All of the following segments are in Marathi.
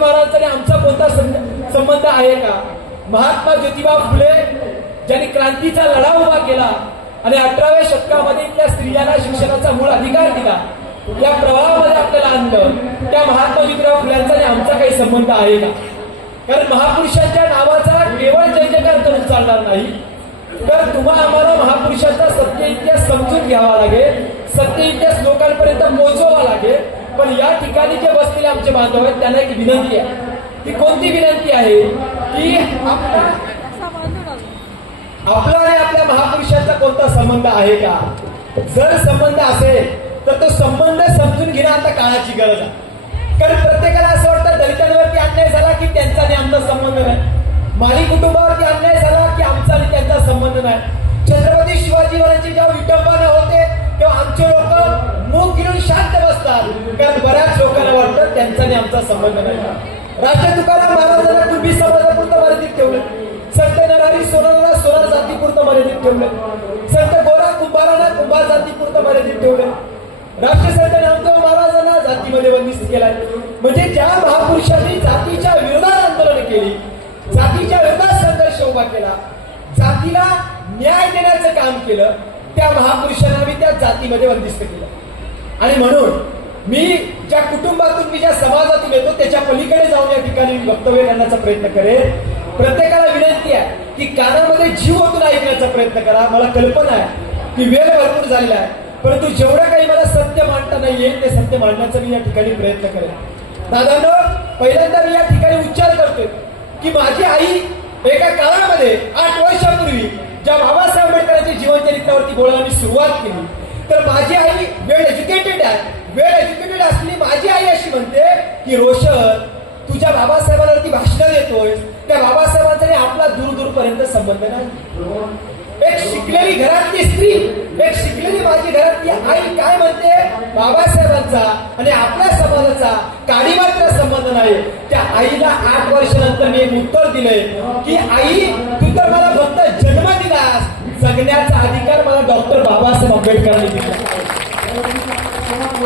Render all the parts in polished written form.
महाराजांचा आमचा कोणता संबंध आहे का? महात्मा ज्योतिबा फुले ज्यांनी क्रांतीचा लढा उभा केला आणि 18व्या शतकामध्ये इथल्या स्त्रियांना शिक्षणाचा मूळ अधिकार दिला, या प्रवाहामध्ये आपल्याला आणलं, त्या महात्मा ज्योतिबा फुल्यांचा आणि आमचा काही संबंध आहे का? कारण महापुरुषांच्या नावाचा केवळ जय जयकार करून चालणार नाही, तर तुम्हाला आम्हाला महापुरुषांचा सत्य इतिहास समजून घ्यावा लागेल, सत्य इतिहास लोकांपर्यंत पोहोचवावा लागेल. पण या ठिकाणी जे बसलेले आमचे बांधव आहेत त्यांना एक विनंती आहे. ती कोणती विनंती आहे की आपला आणि आपल्या महापुरुषांचा कोणता संबंध आहे का? जर संबंध असेल तर तो संबंध समजून घेणं आता काळाची गरज आहे. कारण प्रत्येकाला असं वाटतं दलितांवरती अन्याय झाला की त्यांचा आणि आमचा संबंध नाही, माळी कुटुंबावरती अन्याय झाला की आमचा आणि त्यांचा संबंध नाही. छत्रपती शिवाजी महाराजांची जेव्हा विटंबना होते तेव्हा आमचे लोक मुख गिळून शांत बसतात, कारण बऱ्याच लोकांना वाटतं त्यांचा आणि आमचा संबंध नाही. राजा तुकाराम महाराजांना कुणबी समाजापुरतं मर्यादित ठेवलं, संत नरहरी सोनाराला सोनार जातीपुरतं मर्यादित ठेवलं, संत गोरा कुंभारांना कुंभार जातीपुरतं मर्यादित ठेवलं, राष्ट्रसंत नामदेव महाराजांना जातीमध्ये बंदिस्त केलाय. म्हणजे ज्या महापुरुषांनी जातीच्या विरोधात आंदोलन केली, जातीच्या विरोधात संघर्ष उभा केला, जातीला न्याय देण्याचं काम केलं, त्या महापुरुषांना मी त्या जातीमध्ये बंदिस्त केलं. आणि म्हणून मी ज्या कुटुंबातून, मी ज्या समाजातून येतो त्याच्या पलीकडे जाऊन या ठिकाणी वक्तव्य करण्याचा प्रयत्न करेन. प्रत्येकाला विनंती आहे की कानामध्ये जीव ओतून ऐकण्याचा प्रयत्न करा. मला कल्पना आहे की वेळ भरपूर झालेला आहे, परंतु जेवढं काही मला सत्य मांडता नाही येईल ते सत्य मांडण्याचा मी या ठिकाणी प्रयत्न करेन. दादांनो, पहिल्यांदा मी या ठिकाणी उच्चार करतोय की माझी आई एका काळामध्ये 8 वर्षापूर्वी ज्या बाबासाहेब आंबेडकरांच्या जीवनचरित्रावरती बोलायला सुरुवात केली, तर माझी आई वेल एज्युकेटेड आहे. वेल एज्युकेटेड असलेली माझी आई अशी म्हणते की रोशन, तुझ्या बाबासाहेबांवरती भाषण देतोय, त्या बाबासाहेबांचा आपला दूर दूरपर्यंत संबंध नाही. एक शिकलेली घरातली स्त्री, एक शिकलेली माझी घरातली आई काय म्हणते? बाबासाहेबांचा आणि आपल्या समाजाचा काडी मात्र संबंध नाही. त्या आईला 8 वर्षानंतर मी एक उत्तर दिलंय की आई, तू तर मला फक्त जन्म दिलास, जगण्याचा अधिकार मला डॉक्टर बाबासाहेब आंबेडकरांनी दिला.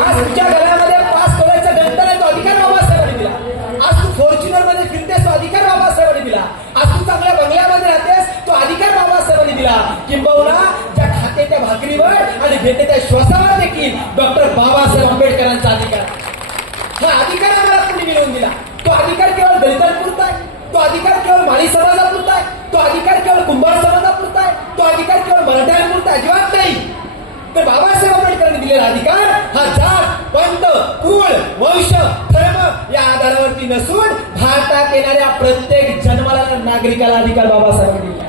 आज तुझ्या घरामध्ये 5 तोळ्याचा घंटा नाही, तो अधिकार बाबासाहेबांनी दिला. आज तू फॉर्च्युनर मध्ये फिरतेस, तो अधिकार बाबासाहेबांनी दिला. आज तू चांगल्या बंगल्यामध्ये राहतेस, तो अधिकार बाबासाहेबांनी दिला. किंबहुना ज्या खाते त्या भाकरीवर आणि घेते त्या श्वासावर देखील डॉक्टर बाबासाहेब आंबेडकरांचा अधिकार. हा अधिकार आम्हाला कोणी मिळवून दिला. तो अधिकार केवळ दलितांपुरता आहे, तो अधिकार केवळ माळी समाजापुरता आहे, तो अधिकार केवळ कुंभार समाजापुरता आहे, तो अधिकार केवळ मराठ्यांपुरता अजिबात नाही. तर बाबासाहेब आंबेडकरांनी दिलेला अधिकार हा जात, पंथ, कुळ, वंश, धर्म या आधारावरती नसून भारतात येणाऱ्या प्रत्येक जन्माला नागरिकाला अधिकार बाबासाहेबांनी दिला.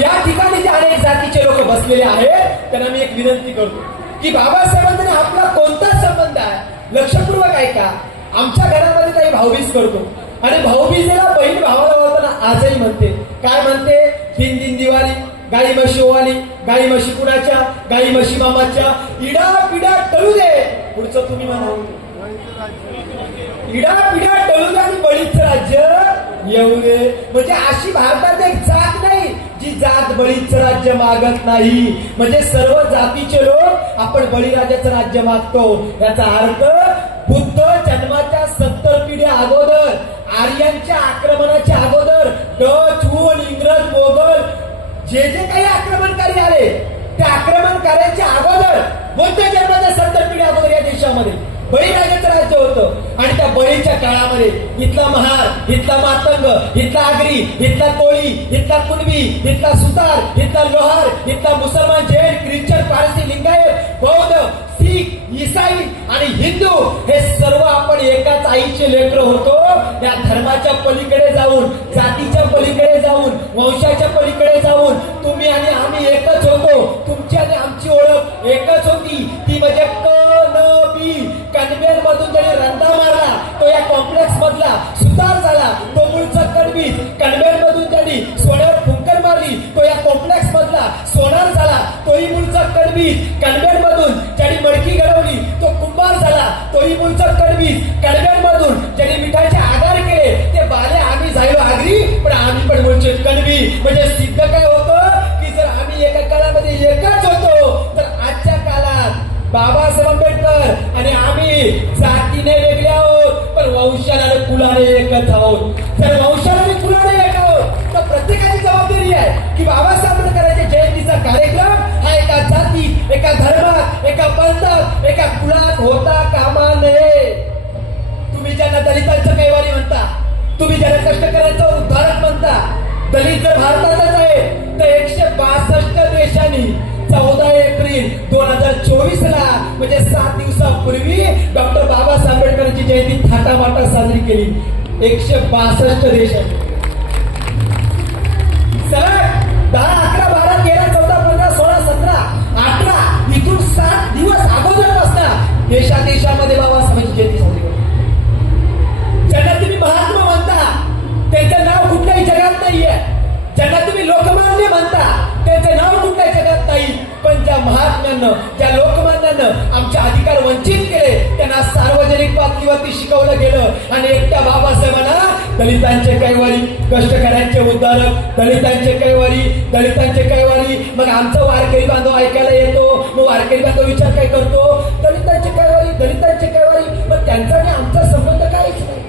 या ठिकाणी जे अनेक जातीचे लोक बसलेले आहेत त्यांना मी एक विनंती करतो की बाबासाहेबांचा आपला कोणता संबंध आहे? लक्षपूर्वक ऐका. आमच्या घरामध्ये काही भाऊबीज करतो आणि भाऊबीजेला बहीण भावाला होताना आजही म्हणते, काय म्हणते? दिन दिन दिवाळी, गाई म्हशी ओवाली, गाई म्हशी कुणाच्या? गाई म्हशी मामाच्या. इडा पिडा टळू दे, पुढचं तुम्ही म्हणा. इडा पिडा टळू दे आणि बळीचं राज्य येऊ दे. म्हणजे अशी भारतात एक जात नाही जी जात बळीचं राज्य मागत नाही. म्हणजे सर्व जातीचे लोक आपण बळीराजाचं राज्य मागतो. याचा अर्थ बुद्ध जन्माच्या 70 पिढ्या अगोदर, आर्यांच्या आक्रमणाच्या अगोदर, डच, हुन, इंग्रज, मोगल जे जे काही आक्रमणकारी आले त्या आक्रमणकार्यांच्या अगोदर, बुद्ध जन्माच्या 70 पिढ्या अगोदर या देशामध्ये बळीराजाचं राज्य होतं. आणि त्या बळीच्या काळामध्ये इथला महार, इथला मातंग, इथला आगरी, इथला कोळी, इथला कुणबी, इथला सुतार, इथला लोहार, इथला मुसलमान, जैन, ख्रिश्चन, पारसी, लिंगायत, बौद्ध, शीख, ईसाई आणि हिंदू हे सर्व आपण एकाच आईचे लेकर होतो. या धर्माच्या पलीकडे जाऊन, जातीच्या पलीकडे जाऊन, वंशाच्या पलीकडे जाऊन तुम्ही आणि आम्ही एकच होतो. तुमची आणि आमची ओळख एकच होती, ती म्हणजे कणबेर मधून ज्याने रंधा मारला तो या कॉम्प्लेक्स मधला सुतार झाला, तो मूळचा कणबीज. कणबेर मधून ज्यांनी सोन्यावर फुंकर मारली तो या कॉम्प्लेक्स मधला सोनार झाला, तोही मूळचा कणबीज. कणबेर मधून ज्यांनी मडकी घडवली तो कुंभार झाला, तोही मूळचा कणबीज. कणबेर मधून ज्यांनी मिठाचे आगार केले ते बाले आम्ही झालो आगरी, पण आम्ही पण मूळचे कणबी. म्हणजे सिद्ध काय होतं की जर आम्ही एका काळामध्ये एकच होतो तर आजच्या काळात बाबासाहेब आंबेडकर आणि आम्ही जातीने वेगळे आहोत पण कुलाने एकच आहोत. जर वंशाने कुलाने एक आहोत तर प्रत्येकाची जबाबदारी आहे की बाबासाहेब आंबेडकरांच्या जयंतीचा कार्यक्रम हा एका जातीत, एका धर्मात, एका पंथात, एका कुलात होता कामा नये. तुम्ही ज्यांना दलितांचं कैवारी म्हणता, तुम्ही ज्यांना कष्टकऱ्यांचं उद्धारक म्हणता, दलित जर भारतातच आहे तर 162 देशांनी 14 एप्रिल 2024 ला म्हणजे 7 दिवसापूर्वी डॉक्टर बाबासाहेब आंबेडकरांची जयंती थाटामाटात साजरी केली. 162 देशांनी सलग 10, 11, 12, 13, 14, 15, 16, 17, 18 इथून 7 दिवस अगोदरपासून देशामध्ये बाबासाहेबांची जयंती साजरी केली. ज्यांना तुम्ही महात्मा म्हणता त्यांचं नाव कुठल्याही जगात नाहीये. ज्यांना तुम्ही लोकमान्य म्हणता त्यांचं नाव कुठल्याही जगात नाही. पण ज्या महात्म्यानं, ज्या लोकमान्यानं आमचे अधिकार वंचित केले त्यांना सार्वजनिक पातळीवरती शिकवलं गेलं आणि एकट्या बाबासाहेबांना दलितांचे कैवारी, कष्टकऱ्यांचे उद्धारक, दलितांचे कैवारी. मग आमचं वारकरी बांधव ऐकायला येतो, मग वारकरी बांधव विचार काय करतो, दलितांचे कैवारी. मग त्यांचा आणि आमचा संबंध काहीच नाही.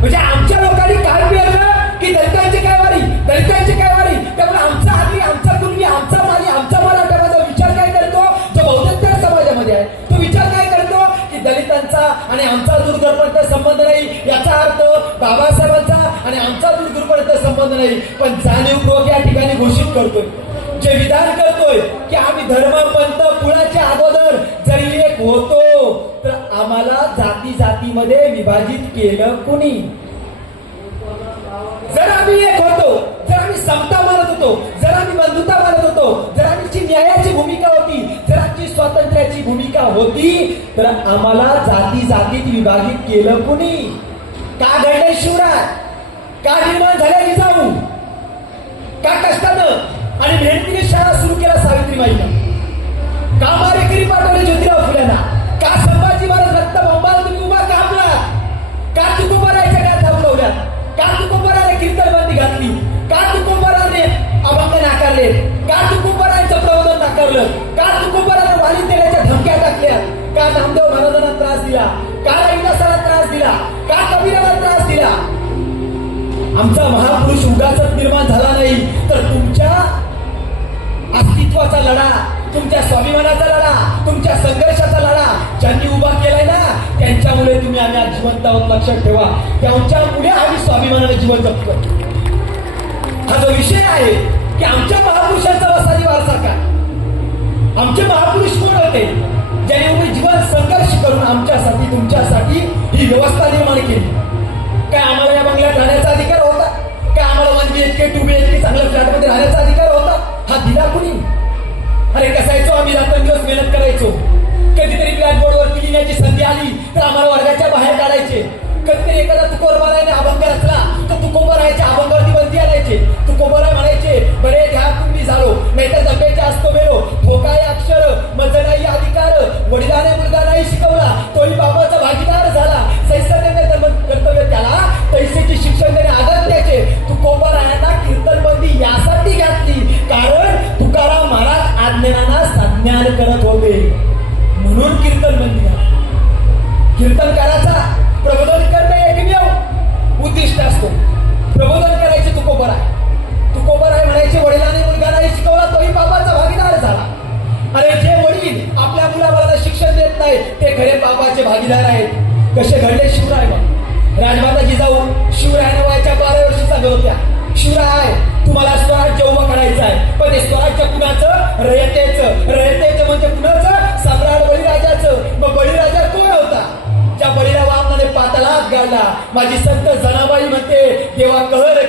म्हणजे आमच्या लोकांनी काय मिळालं की दलितांचे कैवारी. त्यामुळे आमचा आधी, आमचा पूर्वी, आमचा माली, आमचा मराठा विचार काय करतो जो बौद्ध समाजामध्ये आहे. तो विचार काय करतो की दलितांचा आणि आमचा दूरपर्यंत संबंध नाही. याचा अर्थ बाबासाहेबांचा आणि आमचा दूरपर्यंत संबंध नाही. पण जाणीवपूर्वक या ठिकाणी घोषित करतोय, जे विधान करतोय की आम्ही धर्म, पंथ, कुळाच्या अगोदर जरी एक होतो तर आम्हाला जातीमध्ये विभाजित केलं कुणी. जर आम्ही एक होतो, जर आम्ही समता मानत होतो, जर आम्ही बंधुता मानत होतो, जर आमची न्यायाची भूमिका होती, जर आमची स्वातंत्र्याची भूमिका होती तर आम्हाला जातीत विभाजित केलं कुणी. का घडले शिवराय, का निर्माण झाले जिजाऊ, का कष्टानं आणि मेहनतीने शाळा सुरू केला सावित्रीबाईनं, का मारेकरी पाठवले ज्योतिराव फुलेंना, का संभाजी महाराज रक्तबंबाला तुम्ही उभा कापला, का तुकोबाराच्या काय थांबवल्या, का तुकोबाराने कीर्तनबंदी घातली, का तुकोबाराने अभंग नाकारले, का तुकोबारांचं प्रबोधन नाकारलं, का तुकोबाराने वाली तेलाच्या धमक्या टाकल्या, का नामदेव महाराजांना त्रास दिला, का रविदासाला त्रास दिला, का कबीराला त्रास दिला. आमचा महापुरुष उगाचच निर्माण झाला नाही तर तुमच्या अस्तित्वाचा लढा, तुमच्या स्वाभिमानाचा लढा, तुमच्या संघर्षाचा लढा ज्यांनी उभा केलाय ना त्यांच्यामुळे तुम्ही आम्ही आज जिवंत आहोत. लक्षात ठेवा, त्यांच्यामुळे आम्ही स्वाभिमानाने जीवन जगतो. हा जो विषय आहे की आमच्या महापुरुषांचा वसादी वारसा काय, आमचे महापुरुष कोण होते ज्यांनी उभे जीवन संघर्ष करून आमच्यासाठी, तुमच्यासाठी ही व्यवस्था निर्माण केली. काय आम्हाला या बंगल्यात राहण्याचा अधिकार होता, काय आम्हाला 1 BHK 2 BHK चांगल्या फ्लॅटमध्ये राहण्याचा अधिकार होता, हा दिला कुणी. अरे कसायचो आम्ही रात्रंदिवस मेहनत करायचो. कधीतरी ब्लॅकबोर्डवरती लिहिण्याची संधी आली तर आम्हाला वर्गाच्या बाहेर काढायचे. कधीतरी एखादा तुकोबाराने अभंग रचला तर तुकोबाराच्या अभंगावरती बंदी आणायचे. तुकोबारा म्हणायचे बरे घ्या तुम्ही झालो, नाहीतर दंबेचे असतो बेरो, ठोकाय अक्षर मज नाही अधिकार, वडिलाने मुलगा नाही शिकवला तोही बाबाचा भागीदार झाला, सैन्याने कर्तव्य त्याला पैसेची शिक्षण देणे अगत्याचे. तुकोबारायांना कीर्तनबंदी यासाठी घातली कारण तुकाराम महाराज आज्ञानांना संज्ञान करत होते म्हणून कीर्तनबंदी घातली. कीर्तनकाराचा प्रबोधन करणे एकमेव उद्दिष्ट असतो. प्रबोधन करायचे तुकोबाराय म्हणायचे वडिलांनी मुलगा नाही शिकवला तोही बाबाचा भागीदार झाला. अरे जे वडील आपल्या मुलाबाळाला शिक्षण देत नाही ते खरे बाबाचे भागीदार आहेत. कसे घडले शिवराय. राजमाता जिजाऊ शिवरायाने वयाच्या 12 वर्षाचा होत्या. शिवराय तुम्हाला स्वराज्य उभं करायचं आहे, पण ते स्वराज्य कुणाचं, रयतेचं म्हणजे कुणाचं, सम्राट बळीराजाचं. मग बळीराजा कोण होता, ज्या बळीला वामनाने पाताळात गाडला. माझी संत जनाबाई म्हणते देवा कहर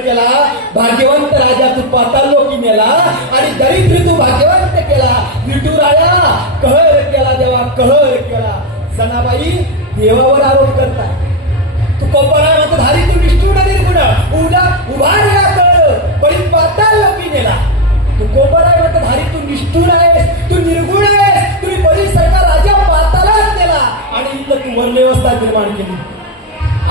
केला, भाग्यवंत राजा तू पाताळ लोकी नेला आणि दरिद्र तू भाग्यवंत केला. विठुराया कहर केला, देवा कहर केला. जनाबाई देवावर आरोप करतात. तू कोपरा म्हणतो धारी तू विष्णू निर्गुण उभारला कळ बळी पाताळ लोकी नेला. तू कोपरा म्हणतो धारी तू निष्ठुर आहेस, तू निर्गुण आहेस, तुम्ही बळी सरकार राजा पाताळात केला आणि इथं तू वर्णव्यवस्था निर्माण केली.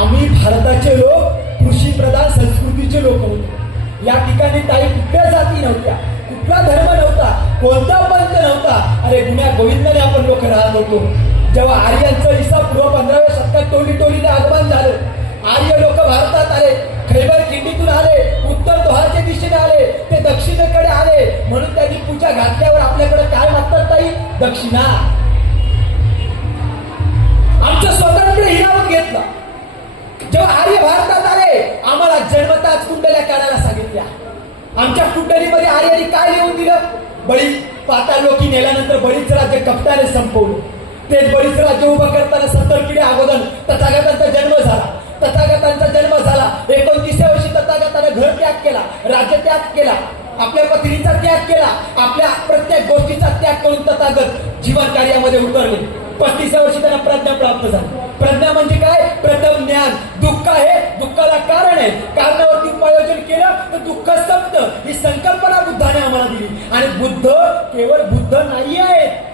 आम्ही भारताचे लोक कृषी प्रधान संस्कृतीचे लोक होतो. या ठिकाणी काही कुठल्या जाती नव्हत्या, कुठला धर्म नव्हता, कोणता पंथ नव्हता. अरे गुन्ह्या गोविंदाने आपण लोक राहत होतो. जेव्हा आर्यांचं ईसापूर्व 15व्या शतकात टोलीने आगमन झालं, आर्य लोक भारतात आले, खैबर खिंडीतून आले, उत्तर दोहाच्या दिशेने आले, ते दक्षिणेकडे आले, म्हणून त्यांनी पूजा घातल्यावर आपल्याकडे काय मागतात ताई? दक्षिणा. आमचं स्वातंत्र्य हिरावून घेतलं. जेव्हा आर्य भारतात आले, आम्हाला जन्मताच कुंडल्या काढायला सांगितल्या. आमच्या कुंडलीमध्ये आर्यांनी काय लिहून दिलं? बळी. पाताळ लोकी नेल्यानंतर बळीचं राज्य कप्ताने संपवलं. तेच बळीचं राज्य उभं करताना 70 पिढ्या अगोदर तथागतांचा जन्म झाला. तथागतांचा जन्म झाला. 29व्या वर्षी तथागताने घर त्याग केला, राज्य त्याग केला, आपल्या पत्नीचा त्याग केला, आपल्या प्रत्येक गोष्टीचा त्याग करून तथागत जीवन कार्यामध्ये उतरले. 35व्या वर्षी त्यांना प्रज्ञा प्राप्त झाली. प्रज्ञा म्हणजे काय? प्रथम ज्ञान. दुःख आहे, दुःखाला कारण आहे, कारणावरती उपाययोजन केलं तर दुःख संपतं. ही संकल्पना बुद्धाने आम्हाला दिली. आणि बुद्ध केवळ बुद्ध नाही आहेत.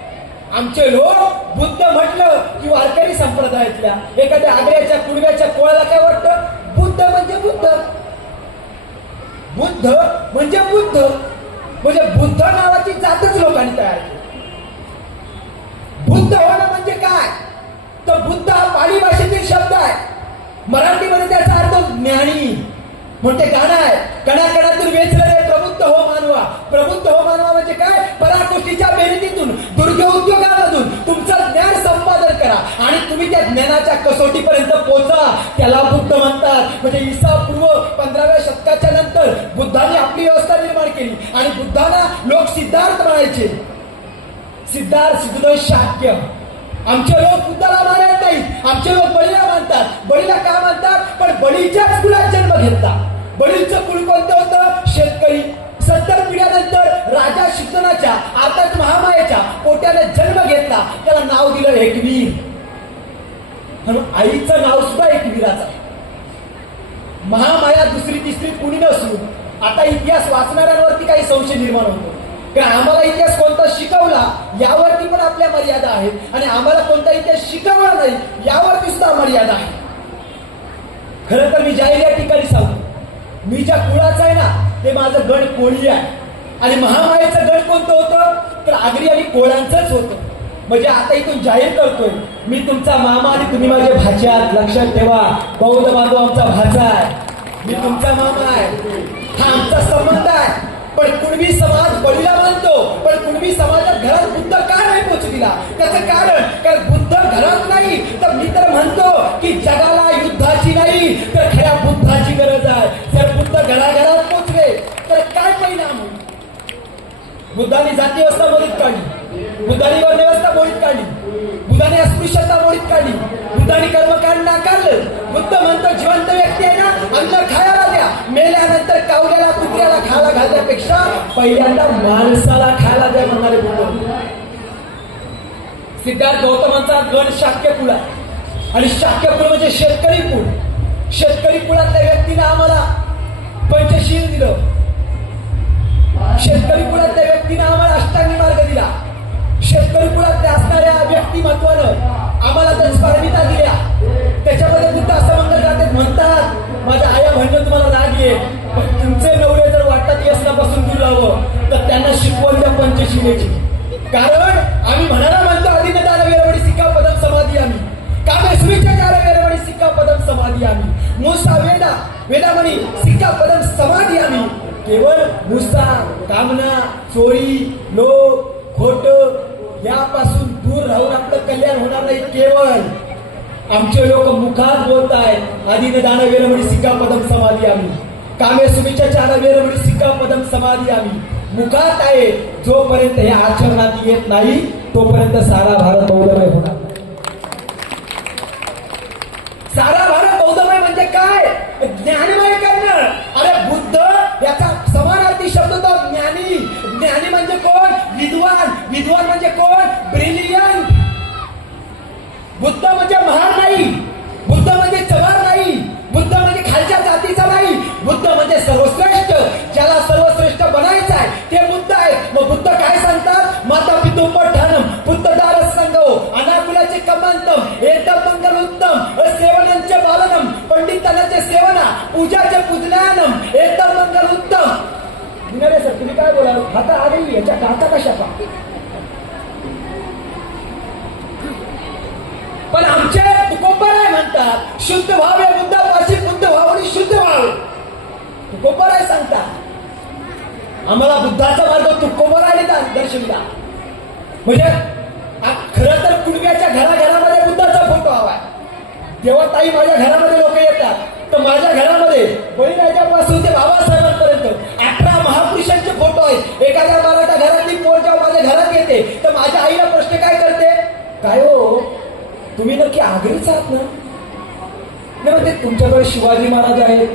आमचे लोक बुद्ध म्हटलं की वारकरी संप्रदायातल्या एखाद्या आग्र्याच्या कुणब्याच्या कोळाला काय वाटतं? बुद्ध म्हणजे बुद्ध, बुद्ध म्हणजे बुद्ध, म्हणजे बुद्ध नावाची जातच लोकांनी तयार केली. बुद्ध होणं म्हणजे काय? तर बुद्ध हा पाली भाषेतील शब्द आहे. मराठीमध्ये त्याचा अर्थ ज्ञानी. म्हणजे गाणं आहे, कणाकणातून वेचलेले प्रबुद्ध हो मानवा. प्रबुद्ध हो मानवा म्हणजे काय? पराकोष्टीच्या मेहनतीतून, दुर्ग उद्योगामधून तुमचं ज्ञान संपादन करा आणि तुम्ही त्या ज्ञानाच्या कसोटीपर्यंत पोहोचा. त्याला बुद्ध म्हणतात. म्हणजे ईसापूर्व 15व्या शतकाच्या नंतर बुद्धाने आपली व्यवस्था निर्माण केली आणि बुद्धांना लोक सिद्धार्थ म्हणायचे. सिद्धार्थ, सिद्ध, शाक्य. आमचे लोक बुद्धाला मानत नाही, आमचे लोक बळीला मानतात. बळीला का मानतात? पण बळीच्याच कुळात जन्म घेतला. बळीचं कुळ कोणतं होतं? शेतकरी. 70 पिढ्यानंतर राजा शिक्षणाच्या अर्थात महामायेच्या पोट्याने जन्म घेतला, त्याला नाव दिलं एकवीर. म्हणून आईचं नाव सुद्धा एकवीराचं आहे. महामाया दुसरी तिसरी कुणी नसून आता इतिहास वाचणाऱ्यांवरती काही संशय निर्माण होतो. कारण आम्हाला इतिहास कोणता शिकवला यावरती पण आपल्या मर्यादा आहेत आणि आम्हाला कोणता इतिहास शिकवला नाही यावरती सुद्धा मर्यादा आहे. खरं तर मी जाहीर या ठिकाणी सांगतो, मी ज्या कुळाचा आहे ना ते माझं गण कोळी आहे. आणि महामायेचं गण कोणतं होतं? तर आगरी आणि कोळ्यांचंच होतं. म्हणजे आता इथून जाहीर करतोय, मी तुमचा मामा आणि तुम्ही माझे भाचे आहात. लक्षात ठेवा, बौद्ध बांधव आमचा भाचा आहे, मी तुमचा मामा आहे. हा आमचा संबंध आहे. पण कुणबी समाज बळीला मानतो, पण कुणबी समाजात घरात बुद्ध का नाही पोचू दिला? त्याचं कारण बुद्ध घरात नाही. तर मी तर म्हणतो की जगाला युद्धाची नाही तर खऱ्या बुद्धाची गरज आहे. जर बुद्ध घराघरात पोचले तर काय परिणाम होईल? बुद्धाने जाती व्यवस्था मोडीत काढली, बुद्धाने वर्ण व्यवस्था मोडीत काढली, बुद्धाने अस्पृश्यता मोडीत काढली, बुद्धाने कर्मकांड नाकारलं. बुद्ध म्हणतो जिवंत व्यक्ती आहे ना, अन्न खायला द्या, मेल्यानंतर कावल्याला कुत्र्याला खायला घालण्यापेक्षा पहिल्यांदा माणसाला खायला द्या म्हणाले बुद्ध. सिद्धार्थ गौतमांचा गण शाक्य कुळ आहे आणि शाक्य कुळ म्हणजे शेतकरी कुळ. शेतकरी कुळातल्या व्यक्तीने आम्हाला पंचशील दिलं. शेतकरी कुळातल्या व्यक्तीने आम्हाला अष्टांगी मार्ग दिला. शेतकरी कुळातल्या असणाऱ्या व्यक्तिमत्वानं आम्हाला दशपारमिता दिल्या. त्याच्यामध्ये बुद्ध असं म्हणतात, माझ्या आया म्हणणं तुम्हाला राग येईल, पण तुमचे नवरे जर वाटतात व्यसनापासून दूर राहावं तर त्यांना शिकवण द्या पंचशिलेची. कारण आम्ही म्हणायला म्हणतो अधीन दान वेरवडी सिक्का पदम समाधी आम्ही, कामे सुविचार वेरवडी सिक्का पदम समाधी आम्ही, मुसा वेदा म्हणी सिक्का पदम समाधी आम्ही. केवळ मुसा, कामना, चोरी, लोभ, खोट यापासून दूर राहून आपलं कल्याण होणार नाही. केवळ आमचे लोक मुखात बोलत आहेत अधीन दान वेरवडी सिक्का पदम समाधी आम्ही, कामे सुविचार वेरवडी सिक्का पदम समाधी आम्ही. मुखात आहे, जोपर्यंत हे आचरणात येत नाही तोपर्यंत सारा भारत बौद्धमय होणार. सारा भारत बौद्धमय म्हणजे काय? ज्ञानमय करणं. अरे बुद्ध याचा समानार्थी शब्द तो ज्ञानी. ज्ञानी म्हणजे कोण? विद्वान. विद्वान म्हणजे कोण? ब्रिलियंट. बुद्ध म्हणजे महान नाही, बुद्ध म्हणजे चलार नाही, बुद्ध म्हणजे खालच्या जातीचा नाही, बुद्ध म्हणजे सर्वश्रेष्ठ. ज्याला सर्वश्रेष्ठ बनायचं आहे ते बुद्ध आहे. मग बुद्ध काय सांगतात? माता पितू पठ्ठानम पुत्रदार संगो अनाकुलाचे कमांतम एकदम मंगल उत्तम सेवनांचे पालनम पंडितांचे सेवना पूजाचे पूजनानम एकदम मंगल उत्तम. सर तुम्ही काय बोलाल? आता आली याच्या गाता कशा का? म्हणतात शुद्ध व्हावे बुद्धापाशी बुद्ध व्हावं शुद्ध व्हावे. तुकोबराय सांगतात आम्हाला बुद्धाचा मार्ग तुकोबराने दर्शविला. म्हणजे खरं तर कुणब्याच्या घराघरामध्ये बुद्धाचा फोटो हवाय. तेव्हा ताई माझ्या घरामध्ये लोक येतात तर माझ्या घरामध्ये बळीराजापासून ते बाबासाहेबांपर्यंत 18 महापुरुषांचे फोटो आहेत. एखाद्या मराठा घरातली पोर जेव्हा माझ्या घरात येते तर माझ्या आईला प्रश्न काय करते, काय हो तुम्ही नक्की आगरीच आहात ना? नाही म्हणते तुमच्याकडे शिवाजी महाराज आहेत,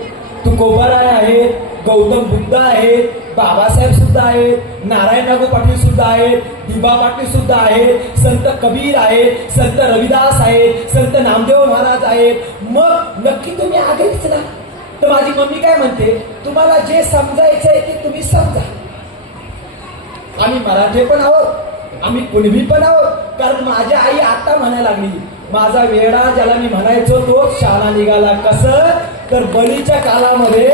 तुकोबाराय आहेत, गौतम बुद्ध आहेत, बाबासाहेब सुद्धा आहेत, नारायण नागू पाटील सुद्धा आहेत, दिबा पाटील सुद्धा आहेत, संत कबीर आहेत, संत रविदास आहेत, संत नामदेव महाराज आहेत. मग नक्की तुम्ही आगरीच ना? तर माझी मम्मी काय म्हणते, तुम्हाला जे समजायचं आहे ते तुम्ही समजा. आम्ही मराठी पण आहोत, आम्ही कुणबी पण आहोत. कारण माझी आई आता म्हणायला लागली, माझा वेडा ज्याला मी म्हणायचो तो शाळा निघाला. कसं तर बळीच्या काळामध्ये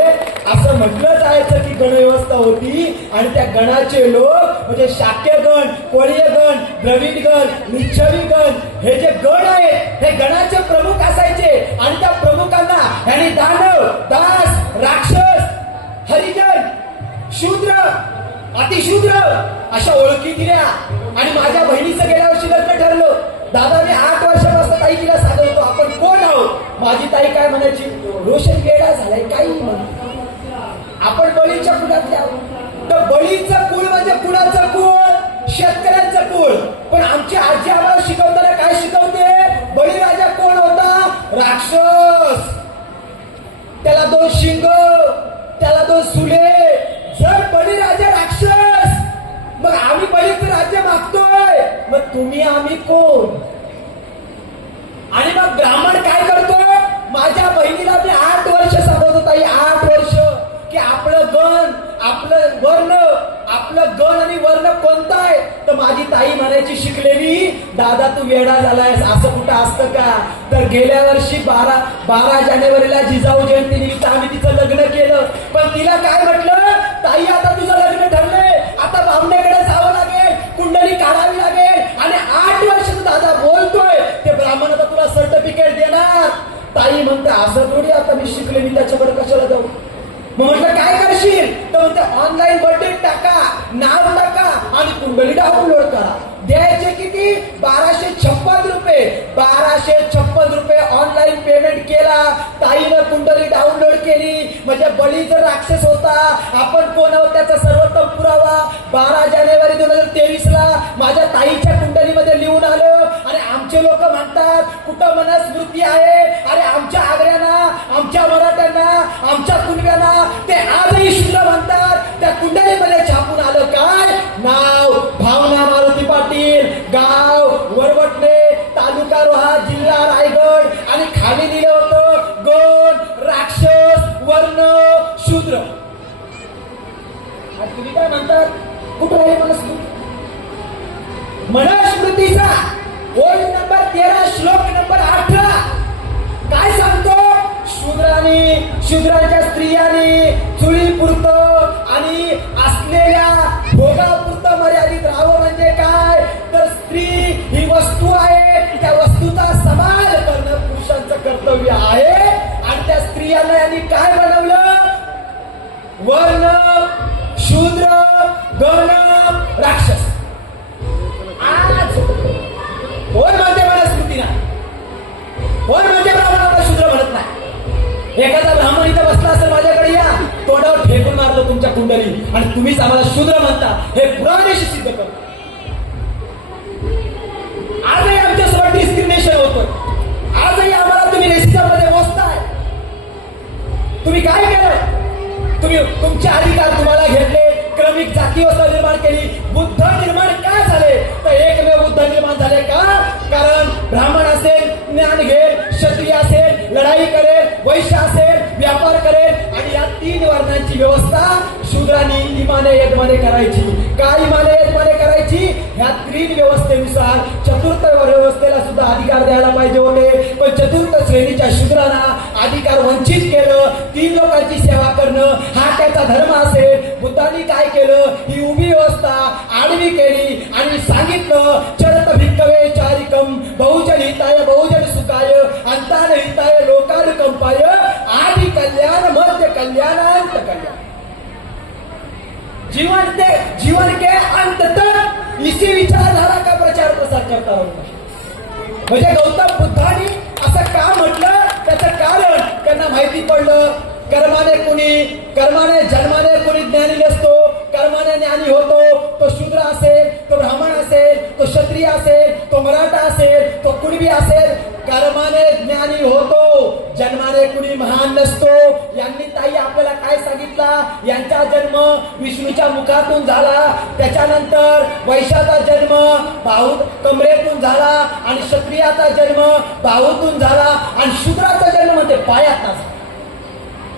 असं म्हटलं जायचं की गणव्यवस्था होती आणि त्या गणाचे लोक म्हणजे शाक्य गण, कोळीय गण, द्रविड गण, लिच्छवी गण हे जे गण आहेत हे गणाचे प्रमुख असायचे. आणि त्या प्रमुखांना यांनी दानव, दास, राक्षस, हरिजन, शूद्र, अतिशूद्र अशा ओळखी दिल्या. आणि माझ्या बहिणीचं गेल्या वर्षी लग्न ठरलं. दादा मी 8 वर्षापासून ताई तिला सांगतो आपण कोण आहोत. माझी ताई काय म्हणायची, रोशन वेडा झालाय काही म्हणा, आपण बळीच्या कुळातल्या आहोत. तर बळीचं कुळ म्हणजे कुणाचं कुळ, शेतकऱ्यांचं कुळ. पण आमची आजी आम्हाला शिकवताना काय शिकवते, बळीराजा कोण होता, राक्षस, त्याला 2 शिंग, त्याला 2 सुले. जर बळीराजा राक्षस मग आम्ही बळीचं राज्य मागतोय, मग तुम्ही आम्ही कोण? आणि मग ब्राह्मण काय करतोय, माझ्या बहिणीला मी 8 वर्ष सांगतो ताई, 8 वर्ष की आपलं गण, आपलं वर्ण, आपलं गण आणि वर्ण कोणता आहे. तर माझी ताई म्हणायची शिकलेली, दादा तू वेडा झालायस, असं कुठं असतं का? तर गेल्या वर्षी 12 जानेवारीला जिजाऊ जयंती निमित्त आम्ही तिचं लग्न केलं. पण तिला काय म्हटलं, ताई आता तुझं लग्न ठरलंय, आता बामण्याकडे जावं लागेल, कुंडली काढावी लागेल. आणि 8 वर्ष दादा बोलतोय ते ब्राह्मण आता तुला सर्टिफिकेट देणार. ताई म्हणते असं थोडी, आता मी शिकले मी त्याच्याकडे कशाला जाऊ. मग म्हटलं काय करशील, तर म्हणते ऑनलाईन बर्थडे टाका, नाव टाका आणि कुंडली डाउनलोड करा. द्यायचे किती, 1256 रुपये. 1256 रुपये ऑनलाईन पेमेंट केला. ताईनं कुंडली डाउनलोड केली. म्हणजे बळी जर राक्षस होता, आपण कोण आहोत त्याचा सर्वोत्तम पुरावा 12 जानेवारी 2023ला माझ्या ताईच्या कुंडलीमध्ये लिहून आलं. आणि आमचे लोक म्हणतात कुठं मनस्मृती आहे. अरे आमच्या आग्र्यांना, आमच्या मराठ्यांना, आमच्या कुणब्यांना ते आजही शुद्ध म्हणतात. त्या कुंडलीमध्ये छापून आलं काय नाव, भावना मारुती पाटील, गाव वरवटणे, तालुका रोहा, जिल्हा रायगड. आणि खाली दिलं होतं गण, राक्षस, वर्ण, शूद्र. तुम्ही काय म्हणतात, कुठं आहे मनस्मृती? मनस्मृतीचा ओळ नंबर 13 श्लोक नंबर 18 काय सांगतो, शूद्रांच्या स्त्रियांनी चुळीपुरतं आणि असलेल्या भोगापुरतं मर्यादित राहावं. म्हणजे काय, तर स्त्री ही वस्तू आहे, त्या वस्तूचा सांभाळ करणं पुरुषांचं कर्तव्य आहे. आणि त्या स्त्रियांना यांनी काय बनवलं, वर्ण, शूद्र, गण, राक्षस. आज कोण म्हणते मनस्मृती नाही, कोण म्हणते ब्राह्मणाला शूद्र म्हणत नाही. एखादा ब्राह्मण इथं बसला असेल माझ्याकडे या, तोंडावर फेकून मारलं तुमच्या कुंडली आणि तुम्हीच आम्हाला शूद्र म्हणता, हे पुराणेशी सिद्ध करतो. आजही आमच्यासोबत डिस्क्रिमिनेशन होतं. आजही आम्हाला तुम्ही रेसिझम मध्ये मोजताय. तुम्ही काय केलं, तुम्ही तुमचे अधिकार तुम्हाला घेतले, क्रमिक जाती व्यवस्था निर्माण केली. बुद्ध निर्माण का झाले, तर एकमेव बुद्ध निर्माण झाले का, कारण ब्राह्मण असेल ज्ञान घेईल, क्षत्रिय असेल लढाई करेल, वैश्य असेल व्यापार करेल. आणि या 3 वर्णांची व्यवस्था शूद्रांनी इमाने यजमाने करायची. काय इमाने यजमाने करायची, ह्या 3 व्यवस्थेनुसार चतुर्थ व्यवस्थेला सुद्धा अधिकार द्यायला पाहिजे होते. पण चतुर्थ श्रेणीच्या शूद्रांना अधिकार वंचित केलं. 3 लोकांची सेवा करणं हा त्याचा धर्म असेल. बुद्धांनी काय केलं, ही उभी व्यवस्था आडवी केली आणि सांगितलं चरत भिक्कवे चारिकम बहुजन हिताय बहुजन सुखाय अंतान हिताय करता राहू. म्हणजे गौतम बुद्धांनी असं का म्हटलं, त्याचं कारण त्यांना माहिती पडलं. कर्माने जन्माने कोणी ज्ञानी नसतो. कर्माने ज्ञानी होतो तो शूद्र असेल, तो ब्राह्मण असेल, तो क्षत्रिय असेल, तो मराठा असेल, तो कुणबी असेल. कर्माने ज्ञानी होतो, जन्माने कुणी महान नसतो. यांनी ताई आपल्याला काय सांगितला, यांचा जन्म विष्णूच्या मुखातून झाला, त्याच्यानंतर वैश्याचा जन्म कमरेतून झाला, आणि क्षत्रियाचा जन्म बाहूतून झाला, आणि शूद्राचा जन्म म्हणजे पायात झाला.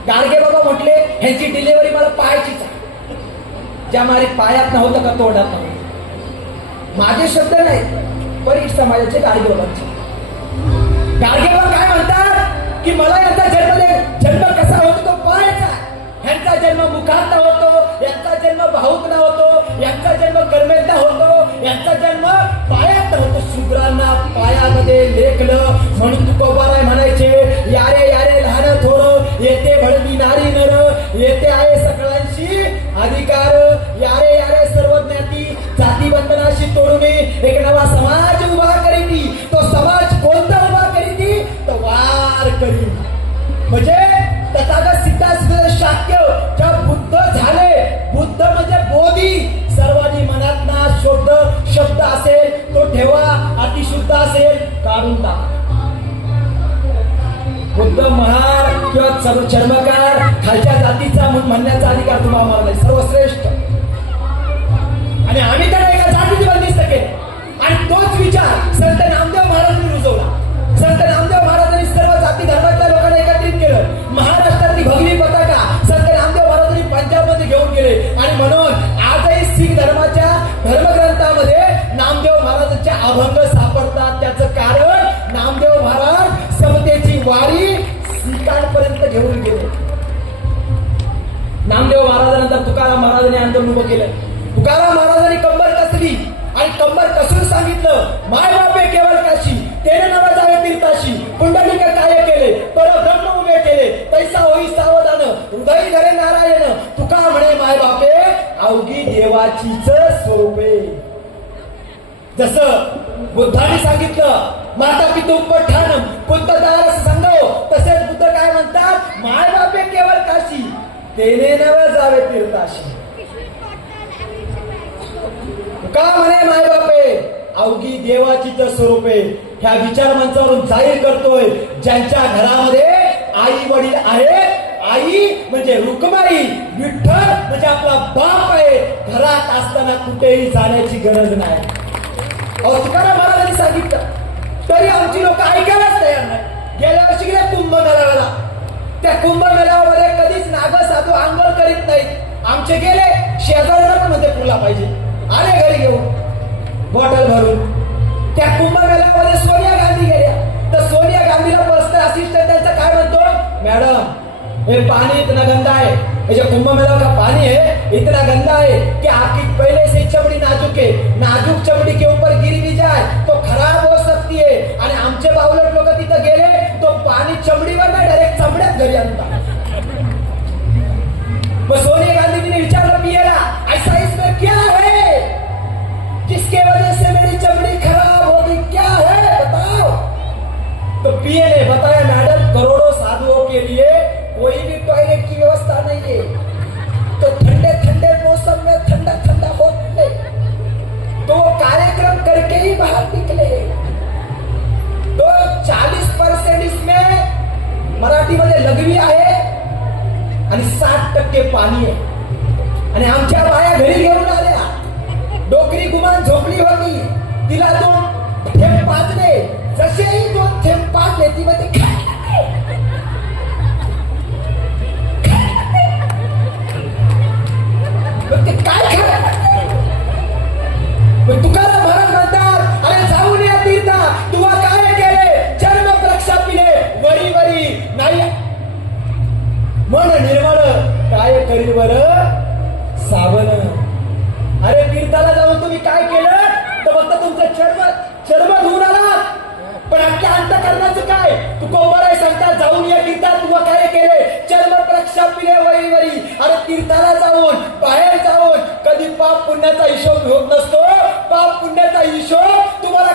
गाडगे बाबा म्हटले ह्यांची डिलिव्हरी मला पायाचीच आहे. ज्या मारे पायात नव्हतं का तोंडात नव्हतं. माझे शब्द नाही, परीट समाजाचे गाडगे बाबांचे. गाडगे बाबा काय म्हणतात की मला यांचा जन्म कसा होतो तो पायाचा. ह्यांचा जन्म मुखात होतो, यांचा जन्म बाहूत होतो, यांचा जन्म कर्मेत होतो, यांचा जन्म पायात होतो. शूद्रांना पायामध्ये लेखलं म्हणून तुकोबाराय म्हणायचे, यारे यारे लहान थोर येते भडवी नारी नर, येते आहे सकळांशी अधिकार. यारे यारे सर्वज्ञाती जाती बंधनाशी तोडून एक नवा समाज उभा करीती. तो समाज कोणता उभा करीती, तो वार करी. म्हणजे तथागत सिद्धार्थ शाक्य ज्या बुद्ध झाले, बुद्ध म्हणजे बोधी. सर्वांनी मनात ना शब्द असेल तो ठेवा, अतिशुद्ध असेल काढून टाका. बुद्ध महार किंवा चर्मकार खालच्या जातीचा म्हणण्याचा अधिकार तुम्हाला मारलाय, सर्वश्रेष्ठ. आणि आम्ही त्याला एका जातीची बंदिस्त केली. आणि तोच विचार संत नामदेव महाराजांनी रुजवला. संत नामदेव महाराजांनी सर्व जाती धर्माच्या लोकांना एकत्रित केलं. महाराष्ट्रातली भगवी पताका संत नामदेव महाराजांनी पंजाबमध्ये घेऊन गेले. आणि म्हणून आजही शीख धर्माच्या धर्मग्रंथामध्ये नामदेव महाराजांचे अभंग सापडतात. त्याचं कारण नामदेव महाराज समतेची वारी शीखांपर्यंत घेऊन गेले. नामदेव महाराजांनंतर तुकाराम महाराजांनी आंदोलन उभं केलं. तुकाराम महाराजांनी कंबर कसली आणि कंबर कसून सांगितलं, माय बापे केवळ काशी तेने नवा जावे तीर्थाशी. पुंडलिक काय केले, परब्रह्म उभे केले, तैसा होई सावधान उदय धरे नारायण. तुका म्हणे माय बापे अवघी देवाचीच स्वरूपे. जसं बुद्धाने सांगितलं माता पितु पठाण बुद्धदार संगो, तसेच बुद्ध काय म्हणतात, माय बापे केवळ काशी तेने नवा जावे तीर्थाशी. का म्हणे माय बापे अवघी देवाची तर स्वरूपे. ह्या विचार मंचावरून जाहीर करतोय, ज्यांच्या घरामध्ये आई वडील आहेत, आई म्हणजे रुक्माई, विठ्ठल म्हणजे आपला बाप आहे, घरात असताना कुठेही जाण्याची गरज नाही. तुकाराम महाराजांनी सांगितलं तरी आमची लोक ऐकायलाच तयार नाही. गेल्या वर्षी गेल्या कुंभमेळ्याला, त्या कुंभमेळ्यामध्ये कधीच नाग साधू आंघोळ करीत नाहीत. आमचे गेले शेजाऱ्याला पण मध्ये पुरला पाहिजे, आले घरी घेऊन बॉटल भरून. त्या कुंभमेळ्यामध्ये सोनिया गांधी गेल्या, तर सोनिया गांधीला पर्सनल असिस्टंट त्यांचा काय म्हणतो, मॅडम हे पानी इतना गंदा है, ये कुंभमेला का पानी है इतना गंदा है कि आपकी पहले से चमड़ी नाजुक है, नाजुक चमड़ी के ऊपर गिरी भी जाए तो खराब हो सकती है. आणि आमचे बावलट लोक तिथं गेले तो पाणी चमडीवर नाही डायरेक्ट चमड्यात घरी आणतात. मग सोनिया गांधी ने विचारलं पिएला, ऐसा इसमें क्या है जिसके वजह से मेरी चमड़ी खराब होगी, क्या है बताओ. तो पिए ने बताया, मैडम करोड़ों साधुओं के लिए कोई भी टॉयलेट की व्यवस्था नहीं है, तो ठंडे ठंडे मौसम में ठंडा ठंडा होते तो वो कार्यक्रम करके ही बाहर निकले. तो 40% इसमें मराठी मध्ये लघवी आहे आणि 60% पाणी आहे. आणि आमच्या बाया घरी घेऊन आल्या, डोकरी गुमान झोपली होती, तिला 2 थेंब पाजले. जसेही 2 थेंब पाजले ती मध्ये काय तुकाराम महाराज म्हणतात, अरे जाऊन या तीर्था, तुला काय केले, जन्म प्रक्षापिले वरी वरी नाही मन निर्मळ काय करी वर सावन. अरे तीर्थाला जाऊन तुम्ही काय केलं, तर फक्त तुमचं चर्म धुवून आलात, पण आपल्या अंतःकरणाचं काय. तू कोंबराय सांगतात जाऊन या तीर्थात, तुला काय केले, चर्म प्रक्षापिले वरी वरी. अरे तीर्थाला जाऊन बाहेर जाऊन कधी पाप पुण्याचा हिशोब होत नसतो. पाप पुण्याचा हिशोब तुम्हाला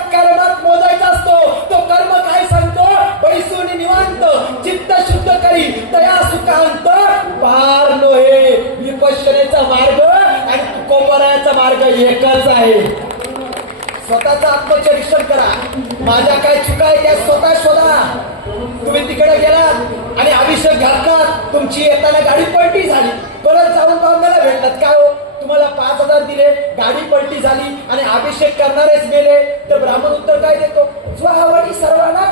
एकच आहे. स्वतःचं आत्मचरिक्षण करा. माझ्या काय चुका आहे त्या स्वतः शोधा. तुम्ही तिकडे गेलात आणि अभिषेक घातलात, तुमची येताना गाडी पलटी झाली, परत जाऊन पाहुण्याला भेटलात, काय हो तुम्हाला 5,000 दिले, गाडी पलटी झाली आणि अभिषेक करणारेच गेले, तर ब्राह्मण उत्तर काय देतो? स्वआवडी सर्वांना,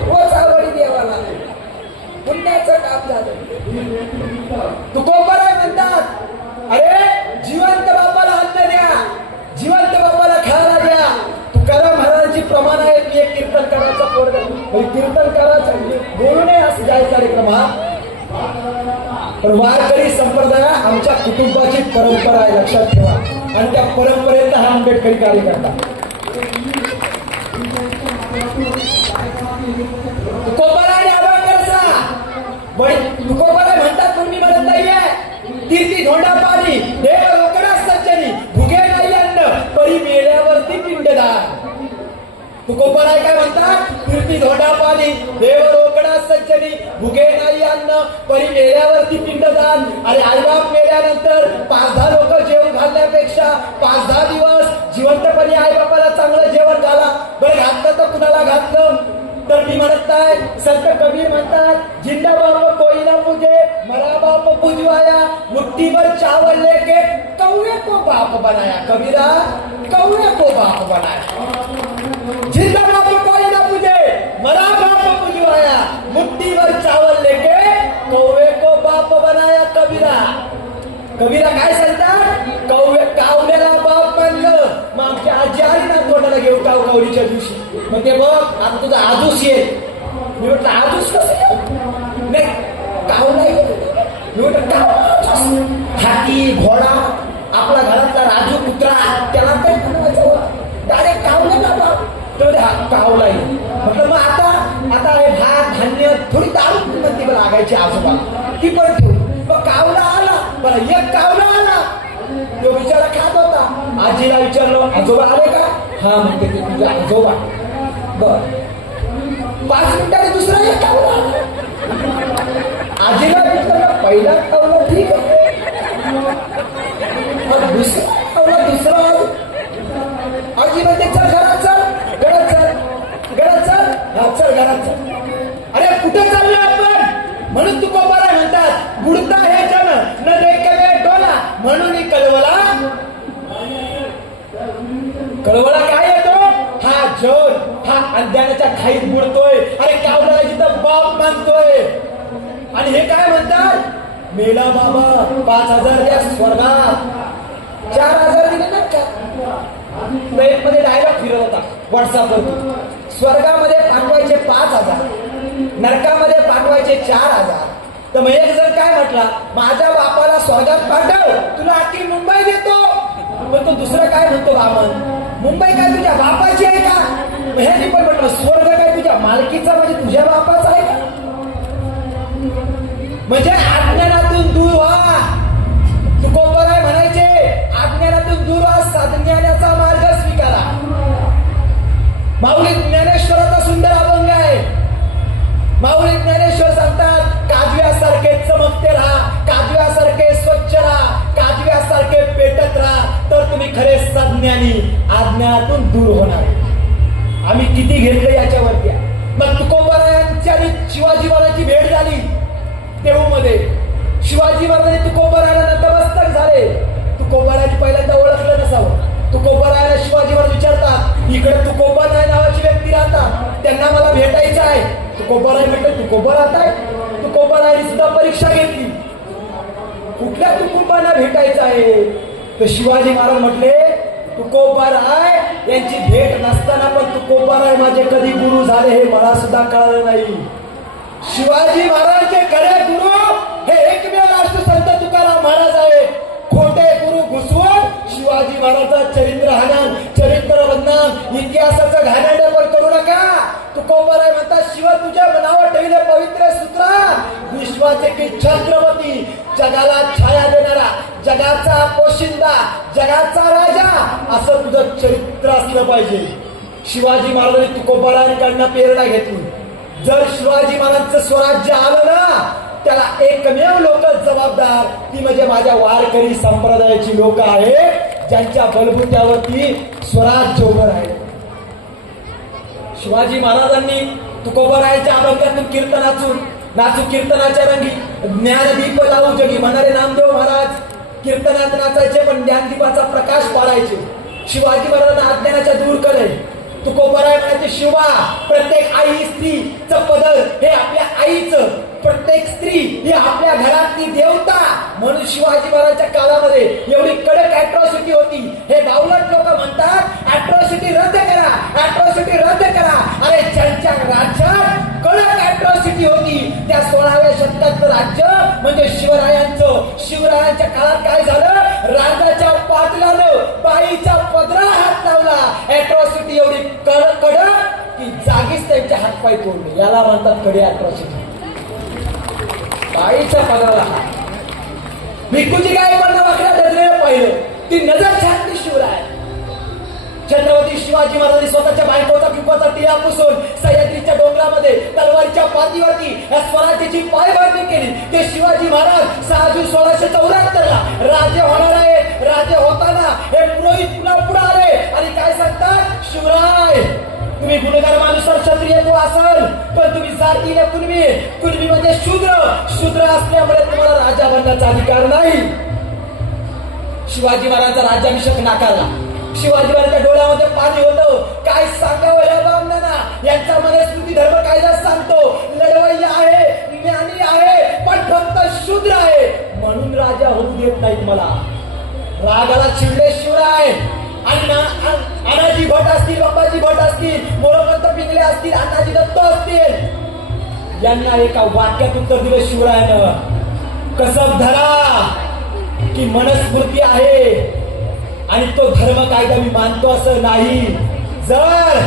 रोज आवडी देवाला, पुण्याचं काम झालं. तुकोबराय म्हणतात, अरे जिवंत बापाला अन्न द्या, जिवंत बापाला खायला द्या. तुकाराम महाराजांची प्रमाण आहे. मी एक कीर्तन करायचा पोरगा, कीर्तन करायचं बोलू नये असं जाहीर कार्यक्रम हा. पण वारकरी संप्रदाय आमच्या कुटुंबाची परंपरा आहे, लक्षात ठेवा. आणि त्या परंपरेचा हा आंबेडकरी कार्यकर्ता. तुकोबाराय अभंगरचा तुकोबाराय म्हणतात, पूर्णी म्हणत नाहीये, कीर्ती धोंडा पाणी देव रोकडा सज्जनी, भुगे नाही अन्न परी मेल्यावरती पिंडदान. तुकोबाराय काय म्हणतात? कीर्ती धोंडा पाणी देव रोकडा सज्जनी, भुगे नाही अन्न परी मेल्यावरती पिंडदान. अरे आईबाप मेल्यानंतर 5-10 लोक जेवण घालण्यापेक्षा 5-10 दिवस जिवंतपणे आईबापाला चांगलं जेवण घाला. बरं घातलं तर कुणाला घातलं? तर मी म्हणत नाही, संत कबीर म्हणतात, जिंदा बाप कोई ना पूजे, मरा बाप पूजवाया, मुट्ठीभर चावल लेके कौवे को बाप बनाया. कबीरा, कौवे को बाप बनाया. जिंदा बाप कोई ना पूजे, मरा बाप पूजवाया, मुट्ठीभर चावल लेके कौवे को बाप बनाया. कबीरा, कबीरा काय सांगतात? कावल्याला बाप मानलं. मग आमच्या आजी आली ना तोंडाला घेऊ कावलीच्या दिवशी, मग ते बघ आता तुझा आजूस येईल. मी म्हटलं आजूस कसं? नाही कावला येईल. मी म्हटलं काव, हाती घोडा आपला घरातला राजू कुत्रा, त्याला काय डायरेक्ट कावला बाप, तर कावला येईल. म्हटलं मग आता हे भात धान्य थोडी दारू म्हणते मला लागायची आजोबा, ती पण ठेवू. मग कावला आला, बरं एक कावला आला, तो बिचारा खात होता. आजीला विचारलं, आजोबा आले का? हा म्हणते ते तुझे आजोबा. बर 5 मिनिटांनी दुसरा एक कावला आला. आजीला विचारलं, पहिला कावला ठीक आहे, दुसरा कावला, दुसरा. आजी म्हणते चल घरात चल, घरात चल, घरात चल, हा चल घरात चल. अरे कुठे चाललो आपण? म्हणून तुकोबाराय म्हणतात, बुडता हे जन न देखे डोला, म्हणून कळवला. कळवला काय येतो? हा जन, हा अज्ञानाच्या खाईत बुडतोय. अरे कावला जिथं बाप मानतोय. आणि हे काय म्हणतात? मेला बाबा 5,000 द्या स्वर्गात, 4,000 दिले ना का? मध्ये डायलॉग फिरत होता व्हॉट्सअपवरती. स्वर्गामध्ये पाठवायचे 5,000, नरकामध्ये पाठवायचे 4,000. तर मग एक जण काय म्हटला, माझ्या बापाला स्वर्गात पाठव, तुला अख्खी मुंबई देतो. पण तो दुसरं काय म्हणतो, रामन मुंबई काय तुझ्या बापाची आहे का? ह्याची पण म्हटलं स्वर्ग काय तुझ्या मालकीचा, म्हणजे तुझ्या बापाचा आहे का? म्हणजे अज्ञानातून दूर व्हा. तुकोबाराय म्हणायचे, अज्ञानातून दूर व्हा, साधण्याचा मार्ग स्वीकारा. माऊली ज्ञानेश्वराचा सुंदर अभंग आहे. माऊली ज्ञानेश्वर सांगतात, काजव्यासारखे चमकते राहा, काजव्यासारखे स्वच्छ राहा, काजव्यासारखे पेटत राहा, तर तुम्ही खरे सज्ञानी, अज्ञानातून दूर होणार. आम्ही किती घेतलं याच्यावरती. मग तुकोबारायांची आणि शिवाजी महाराजांची भेट झाली देऊमध्ये. शिवाजी महाराजांनी तुकोबारायांना नतमस्तक झाले. तुकोबारायांनी पहिल्यांदा ओळखलं नसावं. तुकोबारायांना शिवाजी महाराज विचारतात, इकडे तुकोबाराय नावाची व्यक्ती राहतात, त्यांना मला भेटायचं आहे. तुकोबाराय म्हटलं, तुकोबा राहताय? तुकोबारायांनी सुद्धा परीक्षा घेतली, कुठल्या तुकोबांना भेटायचं आहे? तर शिवाजी महाराज म्हटले, तुकोबाराय यांची भेट नसताना पण तुकोबाराय माझे कधी गुरु झाले हे मला सुद्धा कळलं नाही. शिवाजी महाराजांचे खरे गुरु हे एकमेव राष्ट्रसंत तुकाराम महाराज आहे. खोटे गुरु घुसवून शिवाजी महाराजांचं चरित्र हनन, चरित्र बदनाम, इतिहासाचं घाणेरडं पण करू नका. तुकोबाराय म्हणतात, शिव तुझ्या मनावर ठेवले पवित्र सूत्र, विश्वाचे की छत्रपती, जगाला छाया देणारा, जगाचा पोशिंदा, जगाचा राजा, असं तुझं चरित्र असलं पाहिजे. शिवाजी महाराजांनी तुकोबारायांकडनं प्रेरणा घेतली. जर शिवाजी महाराजांचं स्वराज्य आलं ना, त्याला एकमेव लोक जबाबदार ती म्हणजे माझ्या वारकरी संप्रदायाची लोक आहेत, ज्यांच्या बलबुत्यावरती स्वराज्य उभं राहिले. शिवाजी महाराजांनी तुकोबरायांच्या अभंगातून कीर्तनातून नाचू कीर्तनाच्या रंगी ज्ञानदीप लावू जगी म्हणारे नामदेव महाराज कीर्तनात नाचायचे पण ज्ञानदीपाचा प्रकाश पाडायचे. शिवाजी महाराजांना अज्ञानाच्या दूर करे. तुकोबराय म्हणायचे शिवा प्रत्येक आई स्त्रीचं पदर हे आपल्या आईचं, प्रत्येक स्त्री ही आपल्या घरातली देवता. म्हणून शिवाजी महाराजांच्या काळामध्ये एवढी कडक अॅट्रॉसिटी होती. हे बावलट लोक म्हणतात अॅट्रॉसिटी रद्द करा, अॅट्रॉसिटी रद्द करा. अरे ज्यांच्या राज्यात कडक अॅट्रॉसिटी होती त्या 16व्या शतकातलं राज्य म्हणजे शिवरायांचं. शिवरायांच्या काळात काय झालं, राजाच्या पाटलानं बाईच्या पदरा हात लावला. अॅट्रॉसिटी एवढी कडक की जागीच त्यांचे हातपाय तोडले. याला म्हणतात कडी अॅट्रॉसिटी. बाईच्या पदराला भिक्खूची काय पण वाकड्या डजलेलं पाहिलं, ती नजर छाटली शिवराय. छत्रपती शिवाजी महाराजांनी स्वतःच्या बायकोचा पिंपाचा टिळा पुसून सह्याद्रीच्या डोंगरामध्ये तलवारीच्या पातीवरती या स्वराज्याची पायभरणी केली. ते शिवाजी महाराज 6 जून 1674 ला राजे होणार आहेत. राजे होताना हे पुरोहित पुन्हा पुढे आले आणि काय सांगतात, शिवराय तुम्ही गुणगार माणूस क्षत्रिय तो असाल पण तुम्ही जातीने कुणबी, कुणबी म्हणजे शूद्र, शूद्र असल्यामुळे तुम्हाला राजा बनण्याचा अधिकार नाही. शिवाजी महाराजांचा राज्याभिषेक नाकारला. शिवाजी महाराजांच्या डोळ्यामध्ये पाणी होतं. काय सांगावं या बामणांना, यांचा मनुस्मृती धर्म कायदा सांगतो लढवय्या आहे, ज्ञानी आहे पण फक्त शूद्र आहे म्हणून राजा होऊ देत नाहीत मला. रागाला चिडले शिवराय. अण्णाजी भट असतील, बाप्पाजी भट असतील, मोरोपंत पिंगले असतील, अण्णाजी दत्त असतील, यांना एका वाक्यात उत्तर दिलं शिवरायानं, कसब धरा की मनुस्मृती आहे आणि तो धर्म कायदा मी मानतो असं नाही. जर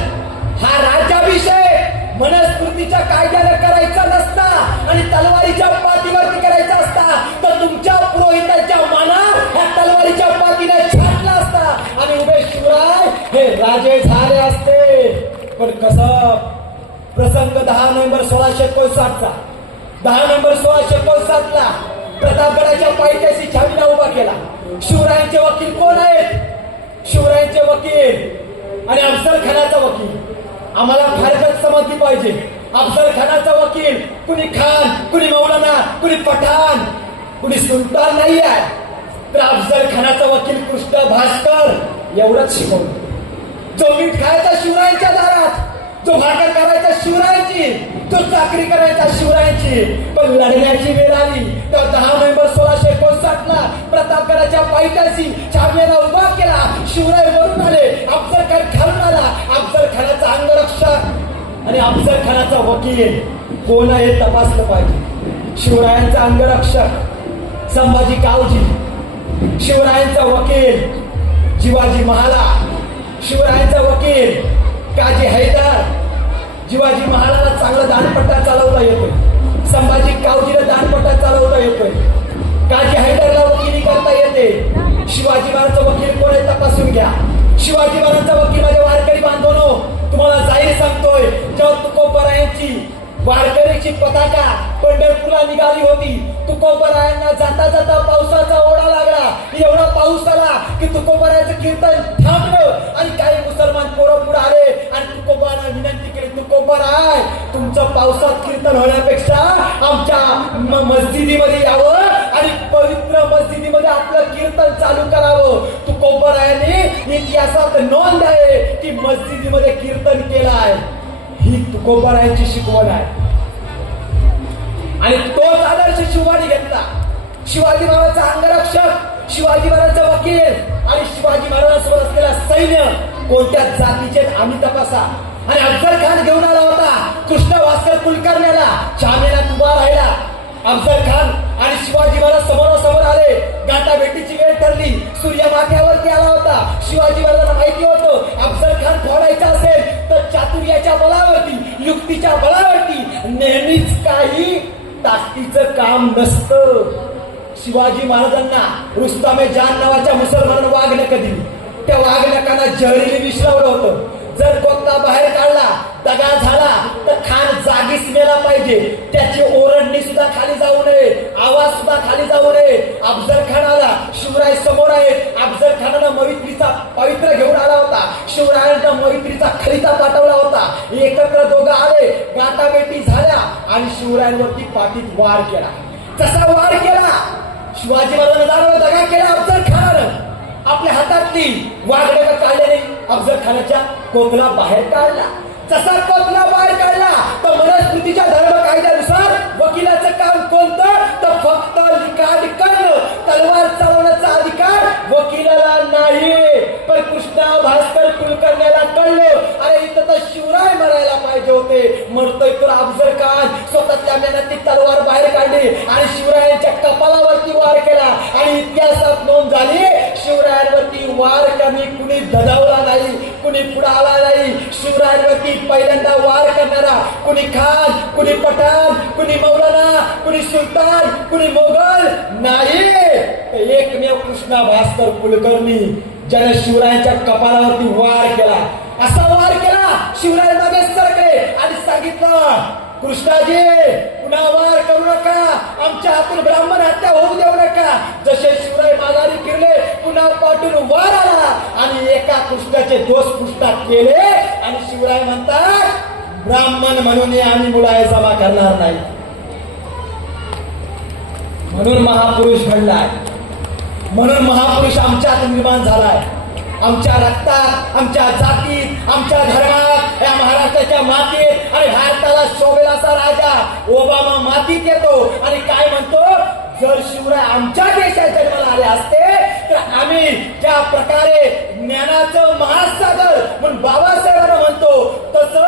हा राज्याभिषेक मनुस्मृतीच्या कायद्याने करायचा नसता आणि तलवारीच्या पातीवरती करायचा असता तर तुमच्या पुरोहिताच्या मनात ह्या तलवारीच्या पातीने छाटला असता आणि उभे शिवराय हे राजे झाले असते. पण कसं प्रसंग 10 नोव्हेंबर 1659 चा 10 नोव्हेंबर 1659 ला प्रतापगडाच्या पायथ्याशी छावीला उभा केला. शिवरायांचे वकील कोण आहेत, शिवरायांचे वकील आणि अफजल खानाचा वकील. आम्हाला फारकत समजली पाहिजे. अफजल खानाचा वकील कुणी खान, कुणी मौलाना, कुणी पठाण, कुणी सुलतान नाही आहे. तर अफजल खानाचा वकील कृष्ण भास्कर एवढंच शिकवलं. जो मीठ खायचा शिवरायांच्या दारात, जो भाकर करायचा शिवरायांची, जो चाकरी करायचा शिवरायांची. पण लढण्याची वेळ आली तर 10 नोव्हेंबर 1659 ला प्रतापगडाच्या पायथ्याशी छावणीला उभा केला. शिवराय वरून आले, अफजल खान खालून आला. अफजल खानाचा अंगरक्षक आणि अफजल खानाचा वकील कोण आहे तपासलं पाहिजे. शिवरायांचा अंगरक्षक संभाजी कावजी, शिवरायांचा वकील जिवाजी महाराज, शिवरायांचा वकील काजी हैदर. शिवाजी महाराजांना चांगला दाणपट्टा चालवता येतोय, संभाजी कावजीला दाणपट्टा चालवता येतोय, काजी हैदरला वकिली करता येते. शिवाजी महाराजांचा वकील कोण आहे तपासून घ्या. शिवाजी महाराजांचा वकील माझे वारकरी बांधवनो तुम्हाला जाहीर सांगतोय, जेव्हा तुकोबरायांची वारकरीची पताका पंढरपूरला निघाली होती, तुकोबरायांना जाता जाता पावसाचा ओढा लागला. एवढा पाऊस आला की तुकोबरायांचं कीर्तन थांबलं आणि काही मुसलमान पोरं पुढे आले आणि तुकोबांना विनंती केली, तुकोबराय तुमचं पावसात कीर्तन होण्यापेक्षा आमच्या मस्जिदीमध्ये यावं आणि पवित्र मस्जिदीमध्ये आपलं कीर्तन चालू करावं. तुकोबरायांनी इतिहासात नोंद आहे की मस्जिदीमध्ये कीर्तन केलं आहे. ही तुकोबरायांची शिकवण आहे आणि तोच आदर्श शिवाजी घेतला. शिवाजी महाराजांचा अंगरक्षक, शिवाजी महाराजांचा वकील आणि शिवाजी महाराजांसोबत असलेला सैन्य कोणत्या जातीचे आम्ही तपासा. आणि अफजल खान घेऊन आला होता कृष्ण भास्कर कुलकर्ण्याला, छावणीला उभा राहिला. अफजल खान आणि शिवाजी महाराज समोरासमोर आले. गाठा भेटीची वेळ ठरली. सूर्य माथ्यावरती आला होता. शिवाजी महाराजांना माहिती होतं अफजल खान फोडायचा असेल तर चातुर्याच्या बळावरती, युक्तीच्या बळावरती, नेहमीच काही ताकदीचं काम नसतं. शिवाजी महाराजांना रुस्तामे जान नावाच्या मुसलमानानं वाघनक दिली. त्या वाघनकांना जहरीने विश्रावलं होतं. जर कोणता बाहेर काढला, दगा झाला तर खान जागीच मेला पाहिजे. त्याची ओरडणी सुद्धा खाली जाऊ नये, आवाज सुद्धा खाली जाऊ नये. अफजल खान आला, शिवराय समोर आहेत. अफजल खानानं मैत्रीचा पवित्र घेऊन आला होता, शिवरायांना मैत्रीचा खलिता पाठवला होता. एकत्र दोघं आले, गाठाभेटी झाल्या आणि शिवरायांवरती पाठीत वार केला. जसा वार केला, शिवाजी महाराजांना जाणवलं दगा केला अफजल खानानं. आपल्या हातातली वाघडं काढल्याने अफजल खानाच्या कोकला बाहेर काढला. जसा कोकला बाहेर काढला तर मनुस्मृतीच्या धर्म कायद्यानुसार वकिलाचं काम कोणतं, तर फक्त लिखाण करणं. तलवार चालवण्याचा अधिकार वकिलाला नाही. पण कृष्णा भास्कर कुलकर्ण्याला कळलं, अरे इथं तर शिवराय मरायला पाहिजे होते, मरतोय तर अफजल खान. स्वतःच्या मेहनती तलवार बाहेर काढली आणि शिवरायांच्या कपालावरती वार केला. आणि इतिहासात नोंद झाली, शिवरायांवरती वार कमी कुणी धजावला नाही, कुणी पुढे आला नाही. शिवरायांवरती पहिल्यांदा वार करणारा कुणी खान, कुणी पठाण, कुणी मौलाना, कुणी सुलतान, कुणी मोगल नाही. एकमेव कृष्णा भास्कर कुलकर्णी ज्याने शिवरायांच्या कपाळावरती वार केला. असा वार केला, शिवराय मागे सरकले आणि सांगितलं, कृष्णाजी पुन्हा वार करू नका, आमच्या हातून ब्राह्मण हत्या होऊ देऊ नका. जसे शिवराय माघारी फिरले, पुन्हा पाठून वार आला आणि एका कृष्णाचे दोष कृष्णात केले. आणि शिवराय म्हणतात, ब्राह्मण म्हणून आम्ही मुलाय जमा करणार नाही. म्हणून महापुरुष घडलाय, म्हणून महापुरुष आमच्यात निर्माण झालाय. आमच्या रक्तात, आमच्या जातीत, आमच्या धर्मात, या महाराष्ट्राच्या मातीत आणि भारताला शोभेल असा राजा ओबामा मातीत येतो आणि काय म्हणतो, जर शिवराय आमच्या देशात जन्माला आले असते तर आम्ही ज्या प्रकारे ज्ञानाचं महासागर म्हणून बाबासाहेबांना म्हणतो, तसं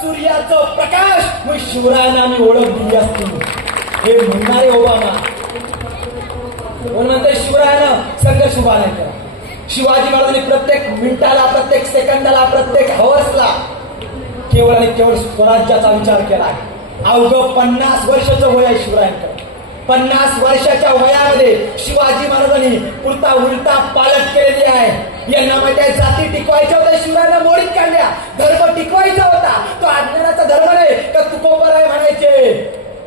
सूर्याचं प्रकाश म्हणून शिवरायांना आम्ही ओळख दिली असती. हे म्हणणारे ओबामा म्हणून म्हणते, शिवरायानं संघर्ष उभा नाही केला. शिवाजी महाराजांनी प्रत्येक मिनिटाला, प्रत्येक सेकंदाला, प्रत्येक हवर्सला केवळ आणि केवळ स्वराज्याचा विचार केला. अवघं 50 वर्षाचं वय आहे शिवरायांकडे. 50 वर्षाच्या वयामध्ये शिवाजी महाराजांनी पुरता उलटा पालट केलेली आहे. यांना माहिती आहे, जाती टिकवायच्या होत्या, शिवरायांना मोडीत काढल्या. धर्म टिकवायचा होता, तो अज्ञानाचा धर्म नाही का तुकोबराय म्हणायचे.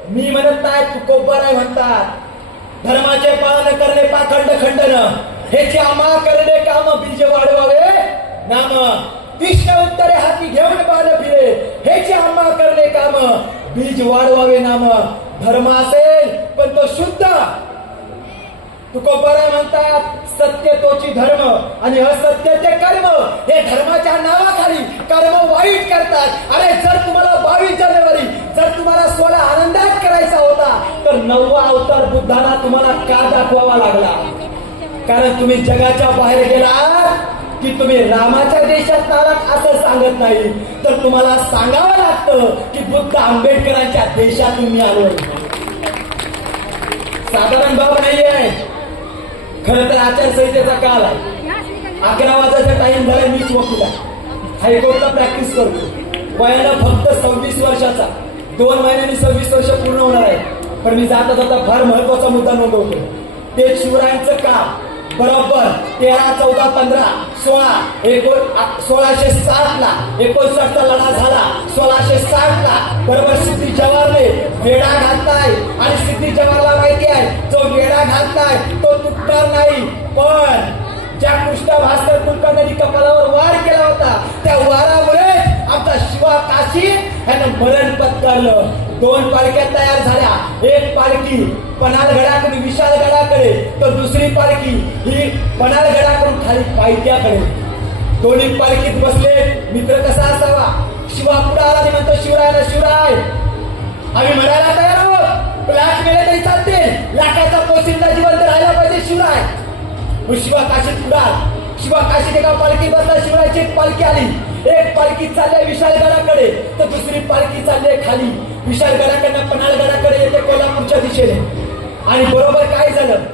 मी म्हणत नाही, तुकोबराय म्हणतात. धर्माचे पालन करणे पाखंड खंडन, हेचे आम्हा करणे काम बीज वाढवावे नाम. विष्णू उत्तरे हाती घेऊन बाण फिरे, हेचे आम्हा करणे काम बीज वाढवावे नाम. धर्म असेल पण तो शुद्ध. तुकोबराय म्हणतात, सत्य तोची धर्म आणि असत्य ते कर्म. हे धर्माच्या नावाखाली कर्म वाईट करतात. अरे जर तुम्हाला 22 जानेवारी जर तुम्हाला 16 आनंदात करायचा होता तर 9वा अवतार बुद्धाला तुम्हाला का दाखवावा लागला? कारण तुम्ही जगाच्या बाहेर गेला की तुम्ही रामाच्या देशात आलात असं सांगत नाही, तर तुम्हाला सांगावं लागतं की बुद्ध आंबेडकरांच्या देशातून मी आलोय. साधारण बाब नाहीये. खरं तर आचारसंहितेचा काल आहे. 11 वाजायचा टाइम झाला. मीच वकील आहे, हायकोर्टला प्रॅक्टिस करतो. वयानं फक्त 26 वर्षाचा. 2 महिन्यांनी 26 वर्ष पूर्ण होणार आहे. पण मी जाता जाता फार महत्वाचा मुद्दा नोंदवतो. ते शिवरायांचं काम बरोबर 13, 14, 15, 16 1607 ला 59 चा लढा झाला. 1660 ला बरोबर सिद्धी जवाहरने वेढा घातलाय आणि सिद्धी जवाहरला माहिती आहे, जो वेढा घातलाय तो तुटणार नाही. पण ज्या कृष्णा भास्कर कुलकर्णी कपालावर वार केला होता, त्या वारामुळे आमचा शिवा काशी ह्यानं मरण पत्करलं. 2 पालख्या तयार झाल्या. एक पालखी पन्हाळगडाकडून विशाळगडाकडे, तर दुसरी पालखी ही पन्हाळगडाकडून खाली पायथ्याकडे. दोन्ही पालखीत बसले. मित्र कसा असावा? शिवा पुढे आला आणि म्हणतो शिवरायाला, शिवराय आम्ही मरायला तयार आहोत, लाख मेले तरी चालते, लाखाचा पोशिंदा जिवंत राहायला पाहिजे शिवराय. शिवा काशीत पुढा. शिवा काशीत एका पालखी बसला. शिवरायाची एक पालखी आली. एक पालखी चालली विशाळगडाकडे, तर दुसरी पालखी चालली खाली विशाळगडाकडनं पन्हाळगडाकडे येते कोल्हापूरच्या दिशेने. आणि बरोबर काय झालं,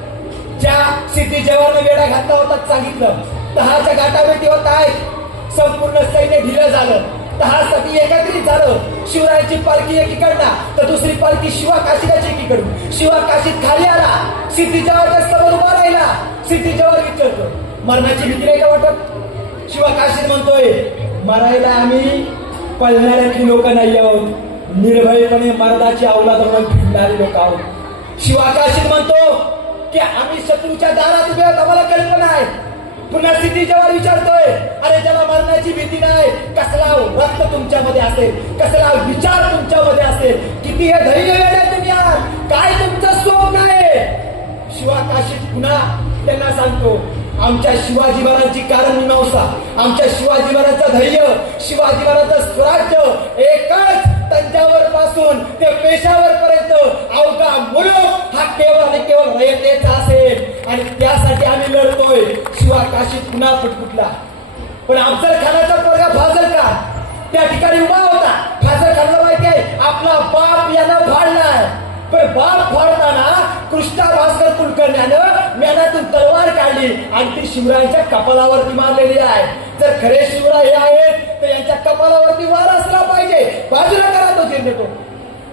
ज्या सिद्धी जवाहरने वेढा घातला होता सांगितलं, तहाच्या घाटाभेटी होत आहे. संपूर्ण सैन्य ढिलं झालं. तहासाठी एकत्रित झालं. शिवरायांची पालखी एकीकडनं तर दुसरी पालखी शिवा काशीची एकीकडून. शिवा काशीत खाली आला. सिद्धी जवाहरच्या समोर उभा राहिला. सिद्धी जवाहर विचारतो, मरणाची भीती नाही का वाटत? शिवा काशीत म्हणतोय, मरायला आम्ही पळणाऱ्यातली लोक नाही आहोत, निर्भयपणे मर्दाची अवलाद म्हणून फिरणारे लोक आहोत. शिवाकाशीत म्हणतो की आम्ही शत्रूच्या दारात उभे आहोत, आम्हाला कल्पना आहे. पुन्हा स्थितीच्यावर विचारतोय, अरे ज्याला मरण्याची भीती नाही, कसला रक्त तुमच्यामध्ये असेल, कसला विचार तुमच्यामध्ये असेल, किती हे धैर्य वेळ तुम्ही आहात, काय तुमचं स्वप्न आहे. शिवाकाशीत पुन्हा त्यांना सांगतो, आमच्या शिवाजी महाराजांची कारणमीमांसा, आमच्या शिवाजी महाराजांचं धैर्य, शिवाजी महाराजांचं स्वराज्य एकच तंजावर पासून ते पेशावर पर्यंत अवघा मुलूक हा केवळ आणि केवळ रयतेचा असेल आणि त्यासाठी आम्ही लढतोय. शिवाकाशीत पुन्हा फुटफुटला. पण अफजल खानाचा पोरगा फाजल खान त्या ठिकाणी उभा होता. फाजल खानला माहिती आहे आपला बाप यानं फाडलाय, पण बाप फाडताना कृष्णा भास्कर कुलकर्ण्यानं म्यानातून तलवार काढली आणि ती शिवरायांच्या कपालावरती मारलेली आहे. जर खरे शिवराय हे आहेत तर यांच्या कपालावरती वार असला पाहिजे. बाजूला करा तो झेंडतो,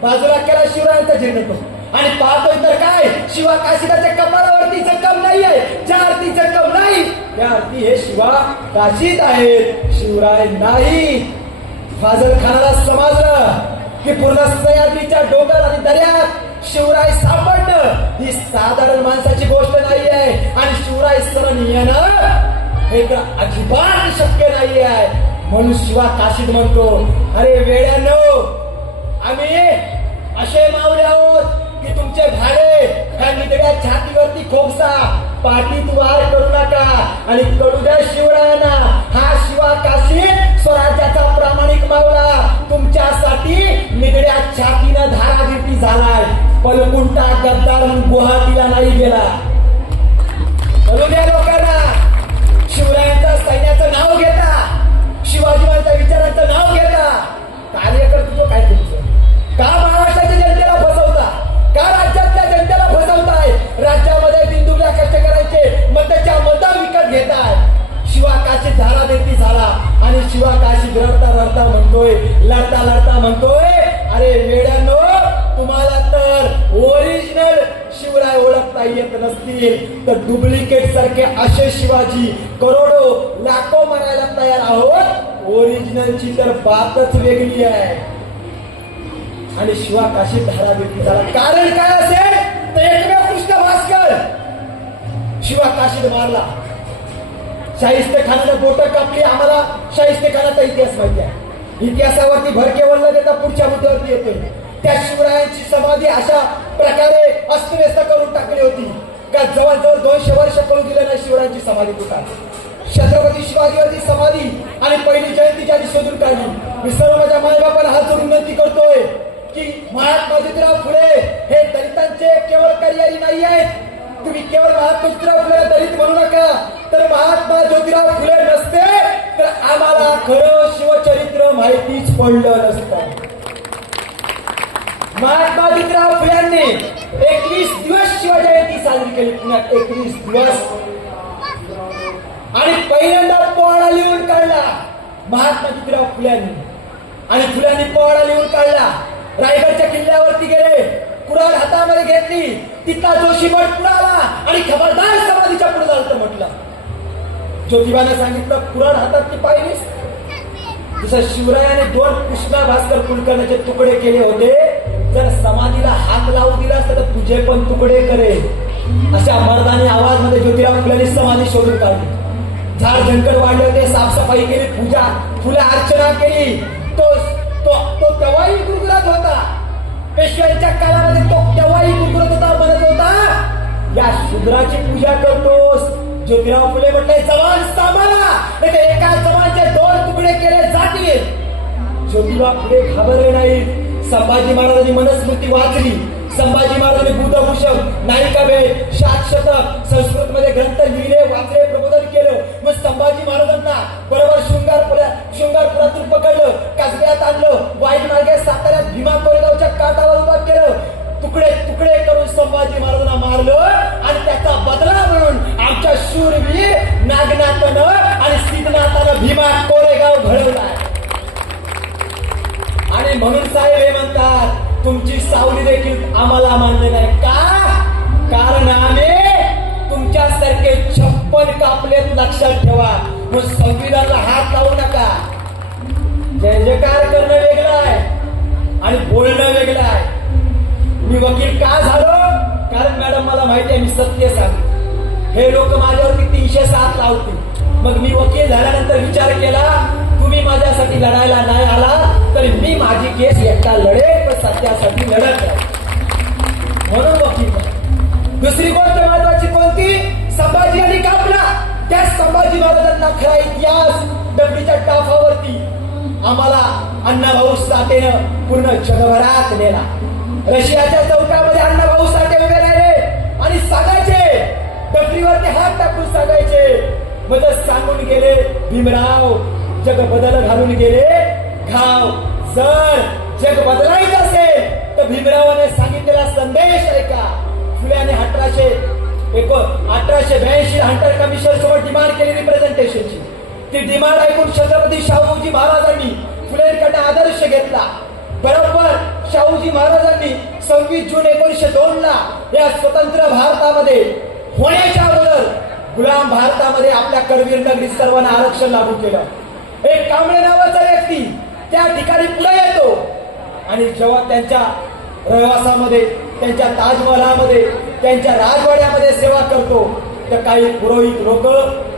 बाजूला केला शिवरायांचा झेंडतो आणि पाहतोय तर काय, शिवा काशीदाच्या कपालावरती जखम नाही आहे, ज्या अर्थी जखम नाही त्या अर्थी हे शिवा काशीद आहेत, शिवराय नाही. फाजल खानाला समजलं की पूर्ण सह्याद्रीच्या डोंगर आणि दर्यात शिवराय सापडणं ही साधारण माणसाची गोष्ट नाही आहे आणि शिवराय सरण येणं हे तर अजिबात शक्य नाही आहे. म्हणून शिवा काशीद म्हणतो, अरे वेड्यानो, आम्ही असे मावळे आहोत की तुमचे भाडे ह्या निधड्या छातीवरती खोपसा, पाठीत वार करू नका आणि कळू द्या शिवरायांना, हा शिवा काशीद स्वराज्याचा प्रामाणिक मावळा तुमच्यासाठी निधड्या छातीनं धारागिरी झालाय. पलकुंटा गद्दार गुवाहाटीला नाही गेला. कळू द्या लोकांना, शिवरायांच्या सैन्याचं नाव घेता, शिवाजी महाराजांच्या विचारांचं नाव घेता कार्यकर्तृत्व काय तुमचं? का महाराष्ट्राच्या जनतेला फसवता? का राज्यातल्या जनतेला फसवताय? राज्यामध्ये बिंदुला कष्ट करायचे, मताच्या मता विकत घेताय. शिवाकाशी धारादेती झाला आणि शिवाकाशी रडता रडता म्हणतोय, लढता लढता म्हणतोय, अरे वेड्यानो, तुम्हाला तर ओरिजिनल शिवराय ओळखता येत नसतील तर डुप्लिकेट सारखे असे शिवाजी करोडो लाखो म्हणायला तयार आहोत. ओरिजिनलची तर बातच वेगळी आहे. आणि शिवाकाशी धारादेती झाला. कारण काय असेल तर एकमेव कृष्ण भास्कर शिवाकाशीत मारला. शाहिस्ते खानाने बोट कापली. आम्हाला शाहिस्ते खानाचा इतिहास माहिती आहे. इतिहासावरती भर केवळ देता पुढच्या मुद्द्यावरती येतोय. त्या शिवरायांची समाधी अशा प्रकारे अस्ताव्यस्त करून टाकली होती का जवळजवळ 200 वर्ष करू दिलं नाही शिवरायांची समाधी कुठं. छत्रपती शिवाजीवरची समाधी आणि पहिली जयंतीच्या आधी शोधून काढली. मी सर्व माझ्या मायबापाला हात जोडून विनंती करतोय की महात्मा ज्योतिराव फुले हे दलितांचे केवळ पर्यायी नाही आहेत. तुम्ही केवळ महात्मा ज्योतिराव फुले दलित म्हणू नका. तर महात्मा ज्योतिराव फुले नसते तर आम्हाला खरं शिवचरित्र माहितीच पडलं नसतं. महात्मा ज्योतिराव फुल्यांनी 21 दिवस शिवजयंती साजरी केली पुण्यात. 21 दिवस आणि पहिल्यांदा पोवाडा लिहून काढला महात्मा ज्योतिराव फुल्यांनी. आणि फुल्यांनी पोवाडा लिहून काढला. रायगडच्या किल्ल्यावरती गेले, कुऱ्हाड हातामध्ये घेतली, तिथला जोशीमठ पुढे आला आणि खबरदार समाधीच्या पुढे जायचं म्हटलं. ज्योतिबाने सांगितलं, कुऱ्हाड हातात ती पाहिलीस? जसं शिवरायाने 2 कृष्णा भास्कर कुलकर्ण्याचे तुकडे केले होते, जर समाधीला हात लावू दिला असता तर तुझे पण तुकडे करे. अशा मर्दानी आवाज मध्ये ज्योतिराव फुल्यांनी समाधी शोधून काढली. झाड झंकर वाढले होते, साफसफाई केली, पूजा फुले अर्चना केली. तो तेव्हाही गुरगुरत होता. पेशव्यांच्या काळामध्ये तो तेव्हाही गुरगुरत होता, म्हणत होता, या शूद्राची पूजा करतोस. ज्योतिराव फुले म्हटले, जवान सांभाळा, नाही एका जवानचे 2 तुकडे केले जातील. ज्योतिबा फुले घाबरले नाहीत. संभाजी महाराजांनी मनुस्मृती वाचली. संभाजी महाराजांनी बुद्धभूषण, नायिकाभेद, शातशतक संस्कृत मध्ये ग्रंथ लिहिले, वाचले, प्रबोधन केलं. मग संभाजी महाराजांना बरोबर शृंगारपुरातून पकडलं, कसब्यात आणलं, वाईट मार्गे साताऱ्यात भीमा कोरेगावच्या काठावर उभा केलं. तुकडे तुकडे करून संभाजी महाराजांना मारलं आणि त्याचा बदला म्हणून आमच्या शूरवीर नागनाथानं आणि सिद्धनाथानं भीमा कोरेगाव घडवलाय. आणि म्हणून साहेब हे म्हणतात, तुमची सावली देखील आम्हाला मान्य नाही. का? कारण आम्ही तुमच्यासारखे 56 कापलेत, लक्षात ठेवा. मग संविधानाला हात लावू नका. जय जयकार करणं वेगळं आहे आणि बोलणं वेगळं आहे. मी वकील का झालो? कारण मॅडम मला माहिती आहे मी सत्य सांगतो. हे लोक माझ्यावरती 307 लावतील. मग मी वकील झाल्यानंतर विचार केला, तुम्ही माझ्यासाठी लढायला नाही आला तर मी माझी केस एकटा लढेल, पण सत्यासाठी लढत नाही. म्हणून वकील झालो. दुसरी गोष्ट महत्वाची कोणती? संभाजी आणि कापला. त्या संभाजी महाराजांना खरा इतिहास डबलीच्या टाफावरती आम्हाला अण्णाभाऊ साठेनं पूर्ण जगभरात नेला. रशियाच्या चौकामध्ये अण्णाभाऊ साठे उभे राहिले आणि सांगायचे, डबलीवरती हात टाकून सांगायचे, मदत सांगून गेले भीमराव, जग बदल घालून गेले घाव. जर जग बदलायचं असेल तर भीमरावाने सांगितलेला संदेश ऐका. फुल्याने 1882 हंटर कमिशन सोबत डिमांड केली रिप्रेझेंटेशनची. ती डिमांड ऐकून छत्रपती शाहूजी महाराजांनी फुलेंकडे आदर्श घेतला. बरोबर शाहूजी महाराजांनी 26 जून 1902 ला या स्वतंत्र भारतामध्ये होण्याच्या अगोदर गुलाम भारतामध्ये आपल्या करवीर नगरीत सर्वांना आरक्षण लागू केलं. एक कांबळे नावाचा व्यक्ती त्या ठिकाणी पुढे येतो आणि जेव्हा त्यांच्या रहवासामध्ये, त्यांच्या ताजमहालामध्ये, त्यांच्या राजवाड्यामध्ये सेवा करतो तर काही पुरोहित लोक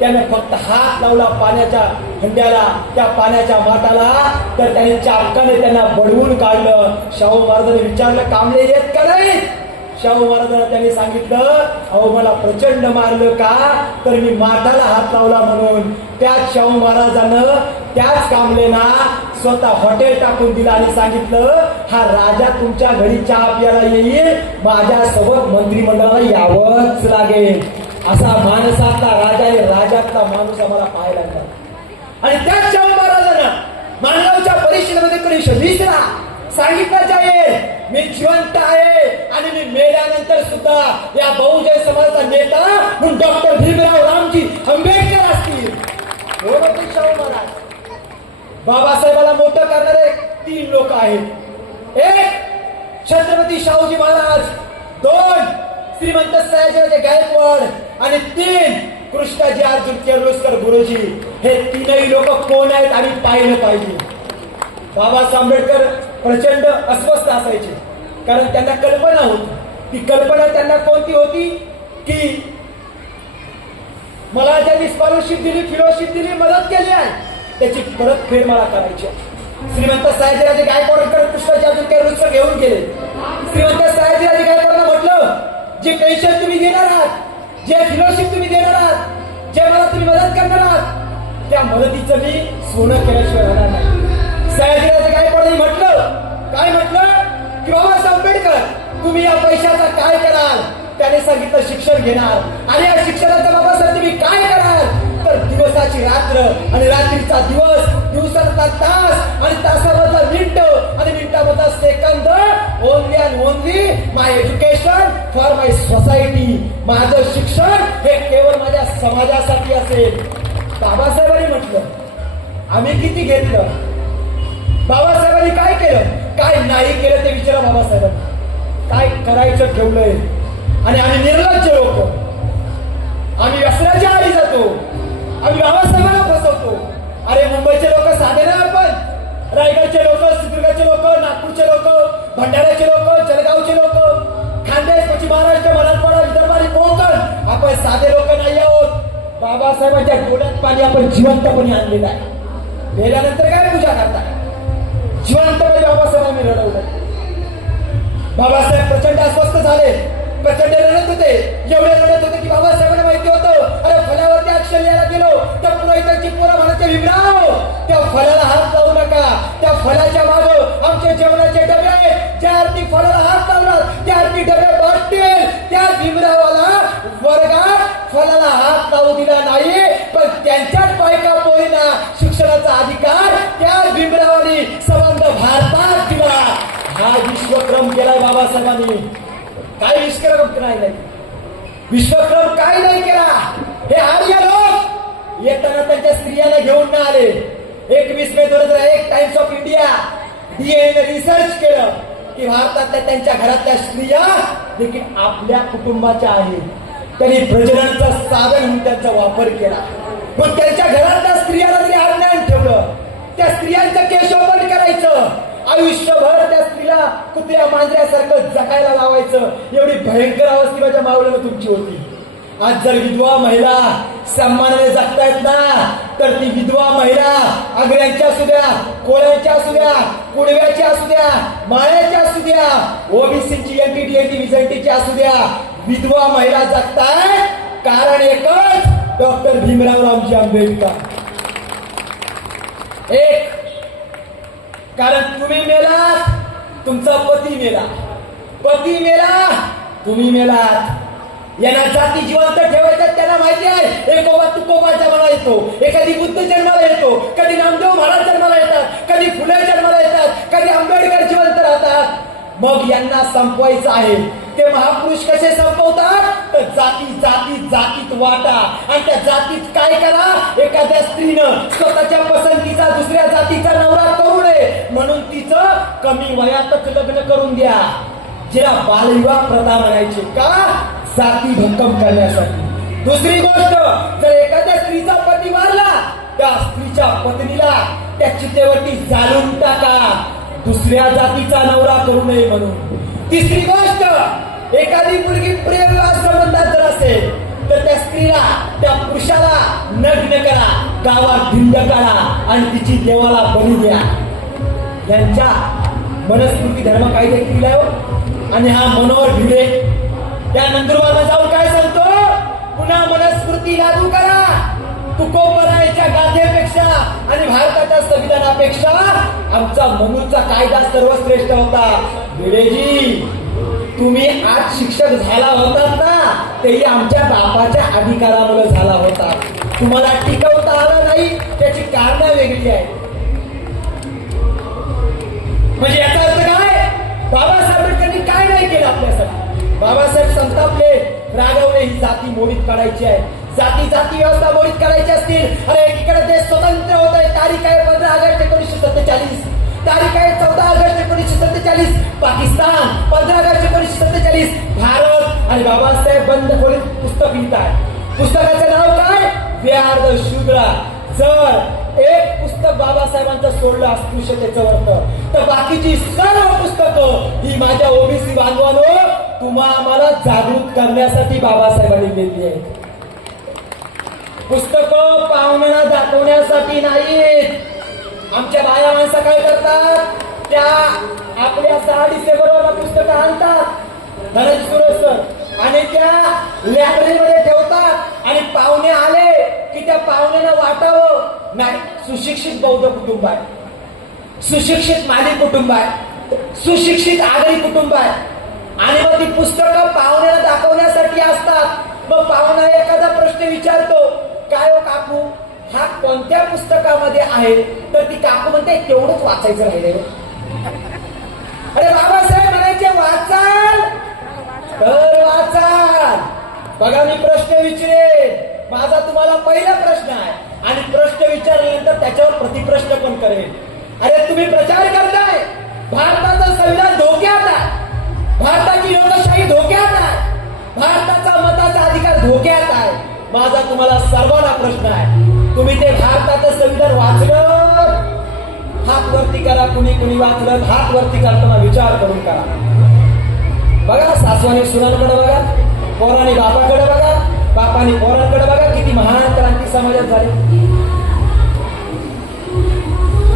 त्याने फक्त हात लावला पाण्याच्या हंड्याला, त्या पाण्याच्या माठाला, तर त्याने चापकाने त्यांना बडवून काढलं. शाहू महाराजांनी विचारलं, कांबळे येत का नाही? शाहू महाराजांना त्यांनी सांगितलं, अहो मला प्रचंड मारलं का? तर मी माठाला हात लावला म्हणून. त्याच शाहू महाराजांना त्याच कांबळेना स्वतः हॉटेल टाकून दिलं आणि सांगितलं, हा राजा तुमच्या घरी चहा प्यायला येईल, माझ्यासोबत मंत्रिमंडळाला यावंच लागेल. असा माणसातला राजा आणि राजातला माणूस आम्हाला पाहायला मिळाला. आणि त्याच शाहू महाराजांना माणगावच्या परिषदेमध्ये 1920 ला सांगितलं जाईल, मी जिवंत आहे आणि मी मेल्यानंतर सुद्धा या बहुजन समाजाचा नेता म्हणून डॉक्टर भीमराव रामजी आंबेडकर असतील. शाहू महाराज बाबासाहेबाला मोठं करणारे 3 लोक आहेत. 1 छत्रपती शाहूजी महाराज, 2 श्रीमंत सयाजीराजे गायकवाड आणि 3 कृष्णाजी अर्जुन किर्लोस्कर गुरुजी. हे 3ही लोक कोण आहेत आणि पाहिलं पाहिजे. बाबासाहेब आंबेडकर प्रचंड अस्वस्थ असायचे कारण त्यांना कल्पना होती. ती कल्पना त्यांना कोणती होती की मला ज्यांनी स्कॉलरशिप दिली, फेलोशिप दिली, मदत केली आहे, त्याची परतफेड मला करायची. श्रीमंत सयाजीराजे गायकवाडकर कृष्णाजी अर्जुन किर्लोस्कर घेऊन गेले. श्रीमंत सयाजीराजे गायकवाडला म्हटलं, जे पेन्शन तुम्ही देणार आहात, जे फेलोशिप तुम्ही देणार आहात, जे मला तुम्ही मदत करणार आहात, त्या मदतीचं मी सोनं केल्याशिवाय राहणार नाही. सयाजीराजे गायकवाडांनी म्हटलं, काय म्हटलं की बाबासाहेब आंबेडकर तुम्ही या पैशाचा काय कराल? त्याने सांगितलं शिक्षण घेणार. आणि या शिक्षणाचा बाबासाहेब तुम्ही काय कराल? तर दिवसाची रात्र आणि रात्रीचा दिवस, दिवसाचा तास आणि तासामधला मिनिट आणि मिनिटामधला सेकंद, only and only my education for my society. माझं शिक्षण हे केवळ माझ्या समाजासाठी असेल. बाबासाहेबांनी म्हटलं, आम्ही किती घेतलं? बाबासाहेबांनी काय केलं, काय नाही केलं ते विचारा बाबासाहेबांनी. काय करायचं ठेवलंय आणि आम्ही निर्लज्ज लोक, आम्ही व्यसनाच्या आधी जातो, आम्ही बाबासाहेबांना फसवतो. अरे मुंबईचे लोक साधे ना आपण, रायगडचे लोक, सिंधुदुर्गचे लोक, नागपूरचे लोक, भंडाऱ्याचे लोक, जळगावचे लोक, खानदेश, पश्चिम महाराष्ट्र, मराठवाडा, विदर्भ आणि कोकण, आपण साधे लोक नाही आहोत. बाबासाहेबांच्या डोळ्यात पाणी आपण जिवंतपणे आणलेलं आहे. गेल्यानंतर काय पूजा करता? जिवंतपणे बाबासाहेबांनी रडवलं. बाबासाहेब प्रचंड अस्वस्थ झाले, प्रचंड रडत होते. एवढे रडत होते की बाबासाहेबांना माहिती होतं, अरे फळावरती अक्षर लिहायला गेलो तर पुरोहितांची पोरं म्हणायचे, भीमराव त्या फळाला हात लावू नका, त्या फळाच्या मागं आमचे जेवणाचे डबे, ज्या अर्थी फळाला हात लावणार त्या अर्थी डबे वाटतील. त्या भीमरावाला वर्गात फळाला हात लावू दिला नाही, पण त्यांच्याच बायका पोरींना शिक्षणाचा अधिकार त्या भीमरावांनी संबंध भारतात दिला. हा विश्वक्रम केलाय बाबासाहेबांनी. काय विश्वक्रम नाही, विश्वक्रम काय नाही केला. हे आर्य लोक येताना त्यांच्या स्त्रियांना घेऊन ना आले. 21 मे 2001 times of India DNA research केलं की भारतातल्या त्यांच्या घरातल्या स्त्रिया देखील आपल्या कुटुंबाच्या आहेत. त्यांनी प्रजननाचं साधन म्हणून त्यांचा वापर केला. पण त्यांच्या घरातल्या स्त्रियांना जरी अज्ञान ठेवलं, त्या स्त्रियांचं केशोपन करायचं, आयुष्यभर त्या स्त्रिया संपवायचं एवढी भयंकर अवस्थी माझ्या मावळ्यानं तुमची होती. आज जर विधवा महिला सन्मानाने जगतायत ना, तर ती विधवा महिला आग्र्यांच्या असू द्या, कोळ्यांच्या असू द्या, कुडव्याच्या असू द्या, माळ्याच्या असू द्या, ओबीसीची एनटीटी विजयटीची असू द्या, विधवा महिला जगतायत कारण एकच, डॉक्टर भीमराव रामजी आंबेडकर. एक कारण तुम्ही मेलात, तुमचा पती मेला, पती मेला, तुम्ही मेलात. यांना जाती जिवंत ठेवायचं त्यांना माहिती आहे. एकोबा तुकोबा जन्माला येतो, एखादी बुद्ध जन्माला येतो, कधी नामदेव महाराज जन्माला येतात, कधी फुले जन्माला येतात, कधी आंबेडकर जिवंत राहतात. मग यांना संपवायचं आहे. ते महापुरुष कसे संपवतात, तर जाती जाती जातीत वाटा, आणि त्या जातीत काय करा, एखाद्या स्त्रीनं स्वतःच्या पसंतीचा दुसऱ्या जातीचा नवरा करू नये म्हणून तिचं कमी वयातच लग्न करून द्या. जिला बालविवाह प्रथा म्हणायची का, जाती भक्कम करण्यासाठी. दुसरी गोष्ट, जर एखाद्या स्त्रीचा पती वारला, त्या स्त्रीच्या पत्नीला त्या चितेवरती जाळून टाका, दुसऱ्या जातीचा नवरा करू नये म्हणून. तिसरी गोष्ट, एखादी मुलगी प्रेमविवाह संबंधात जर असेल तर त्या स्त्रीला त्या पुरुषाला नग्न करा, गावात धिंड काढा आणि तिची देवाला बली द्या. यांच्या मनस्फूर्ती धर्म कायदे केलाय हो. आणि हा मनोहर भिडे त्या नंदुरबारला जाऊन काय सांगतो, पुन्हा मनस्फूर्ती लागू करा. तुकोबरायच्या गाथेपेक्षा आणि भारताच्या संविधानापेक्षा आमचा मनूचा कायदा सर्वश्रेष्ठ होता. भिडेजी, तुम्ही आज शिक्षक झाला होतात ना, तेही आमच्या बापाच्या अधिकारामुळे झाला होता. तुम्हाला टिकवता आलं नाही, त्याची कारणं वेगळी आहेत. म्हणजे याचा अर्थ काय, बाबासाहेब आंबेडकरांनी काय नाही केलं आपल्यासाठी. बाबासाहेब संतापले, रागवले, ही जाती मोडीत काढायची आहे, जाती जाती व्यवस्था मोडीत करायची असतील. अरे एकीकडे देश स्वतंत्र होत आहे, तारीख आहे 15 ऑगस्ट 1947, तारीख आहे 14 ऑगस्ट 1947, पाकिस्तान 15 ऑगस्ट 1947, भारत. आणि बाबासाहेब बंद खोलीत पुस्तक लिहित आहे. पुस्तकाचं नाव काय, वी आर द शूद्र. जर एक पुस्तक बाबासाहेबांचं सोडलं अस्पृश्यतेचं वर्त, तर बाकीची सर्व पुस्तकं ही माझ्या ओबीसी बांधवांनो तुम्हाला जागृत करण्यासाठी बाबासाहेबांनी लिहिली आहेत. पुस्तकं पाहुण्यांना दाखवण्यासाठी नाहीत. आमच्या बाया माणसं काय करतात, त्या आपल्या 6 डिसेंबरला पुस्तकं आणतात धनंजय आणि त्या लायब्ररीमध्ये ठेवतात, आणि पाहुणे आले की त्या पाहुण्यांना वाटावं. नाही, सुशिक्षित बौद्ध कुटुंब आहे, सुशिक्षित माली कुटुंब आहे, सुशिक्षित आगरी कुटुंब आहे, आणि मग ती पुस्तकं पाहुण्याला दाखवण्यासाठी असतात. मग पाहुणा एखादा प्रश्न विचारतो, काय हो काकू, हा कोणत्या पुस्तकामध्ये आहे, तर ती काकू म्हणते तेवढंच वाचायचं राहिले. अरे बाबासाहेब म्हणायचे वाचाल तर वाचाल. बघा, मी प्रश्न विचारेन, माझा तुम्हाला पहिला प्रश्न आहे, आणि प्रश्न विचारल्यानंतर त्याच्यावर प्रतिप्रश्न पण करेल. अरे तुम्ही प्रचार करताय, भारताचं संविधान धोक्यात आहे, भारताची लोकशाही धोक्यात आहे, भारताचा मताचा अधिकार धोक्यात आहे. माझा तुम्हाला सर्वांना प्रश्न आहे, तुम्ही ते भारताचं संविधान वाचलं? हात वरती करा. कुणी कुणी वाचलं, हात वरती करताना विचार करून करा. बघा, सासवानी सुनांकडे बघा, पोरांनी बापाकडे बघा, बापानी पोरांकडे बघा, किती महान क्रांती समाजात झाली.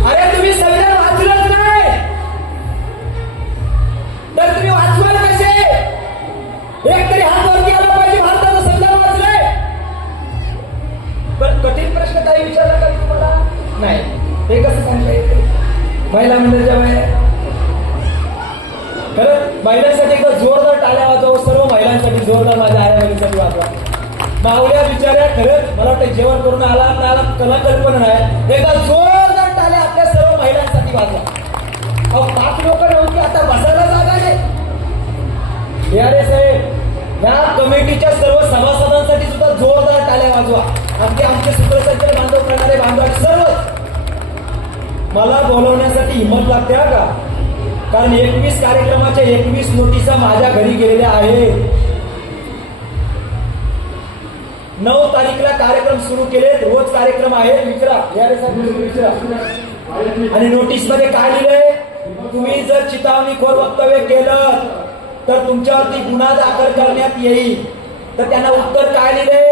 अरे तुम्ही संविधान वाचलंच नाही, तर तुम्ही वाचवाल कसे? एक तरी हात वरती आला पाहिजे, भारताचं संविधान वाचलंय. पण कठीण प्रश्न काही विचारला का तुम्हाला? नाही. हे कसं सांगता येईल? महिला मंडळाच्या बाहेर खरंच महिलांसाठी एकदा जोरदार टाळ्या वाजवा. सर्व महिलांसाठी जोरदार, माझ्या आया बहिणीसाठी वाजवा. मावल्या बिचाऱ्या, खरंच मला वाटतं जेवण करून आला कला कल्पना नाही. एकदा जोरदार टाळ्या आपल्या सर्व महिलांसाठी वाजवा. अहो 5 लोक नव्हती, आता बसायला जागा नाही. अरे साहेब, या कमिटीच्या सर्व सभासदांसाठी सुद्धा जोरदार टाळ्या वाजवा. आमचे सूत्रसंचालन बांधव करणारे बांधव सर्व मला बोलवण्यासाठी हिंमत लागते का, कारण 21 कार्यक्रमाच्या 21 नोटिसा माझ्या घरी गेलेल्या आहेत. 9 तारीखला कार्यक्रम सुरू केले, रोज कार्यक्रम आहे. विचारा, विचारा. आणि नोटीस मध्ये काय लिहिलंय, तुम्ही जर चितावणीखोर वक्तव्य केलं तर तुमच्यावरती गुन्हा दाखल करण्यात येईल. तर त्यांना उत्तर काय लिहिले?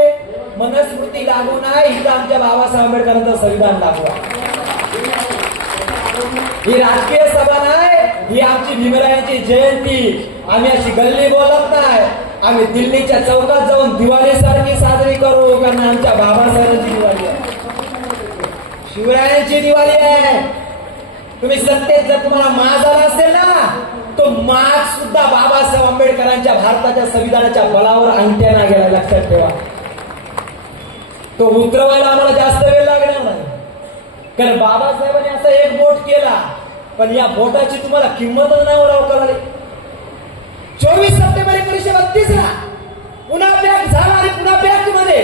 मनुस्मृती लागू नाही, इथं आमच्या बाबासाहेब आंबेडकरांचं संविधान लागू आहे. ही राजकीय सभा नाही, ही आमची भीमरायांची जयंती. आम्ही अशी गल्ली बोलत नाही, आम्ही दिल्लीच्या चौकात जाऊन दिवाळी सारखी साजरी करू, कारण आमच्या बाबासाहेबांची दिवाळी आहे, शिवरायांची दिवाळी आहे. तुम्ही सत्तेत जर तुम्हाला माज आला असेल ना, तो माज सुद्धा बाबासाहेब आंबेडकरांच्या भारताच्या संविधानाच्या बलावर अंगठ्याना गेला, लक्षात ठेवा. तो उतरवायला आम्हाला जास्त वेळ लागणार नाही, कारण बाबासाहेबांनी असं एक बोट केला, पण या बोटाची तुम्हाला किंमतच नाही ओळख करावी. 24 सप्टेंबर 1932 ला पुन्हा पॅक झाला आणि पुन्हा पॅक मध्ये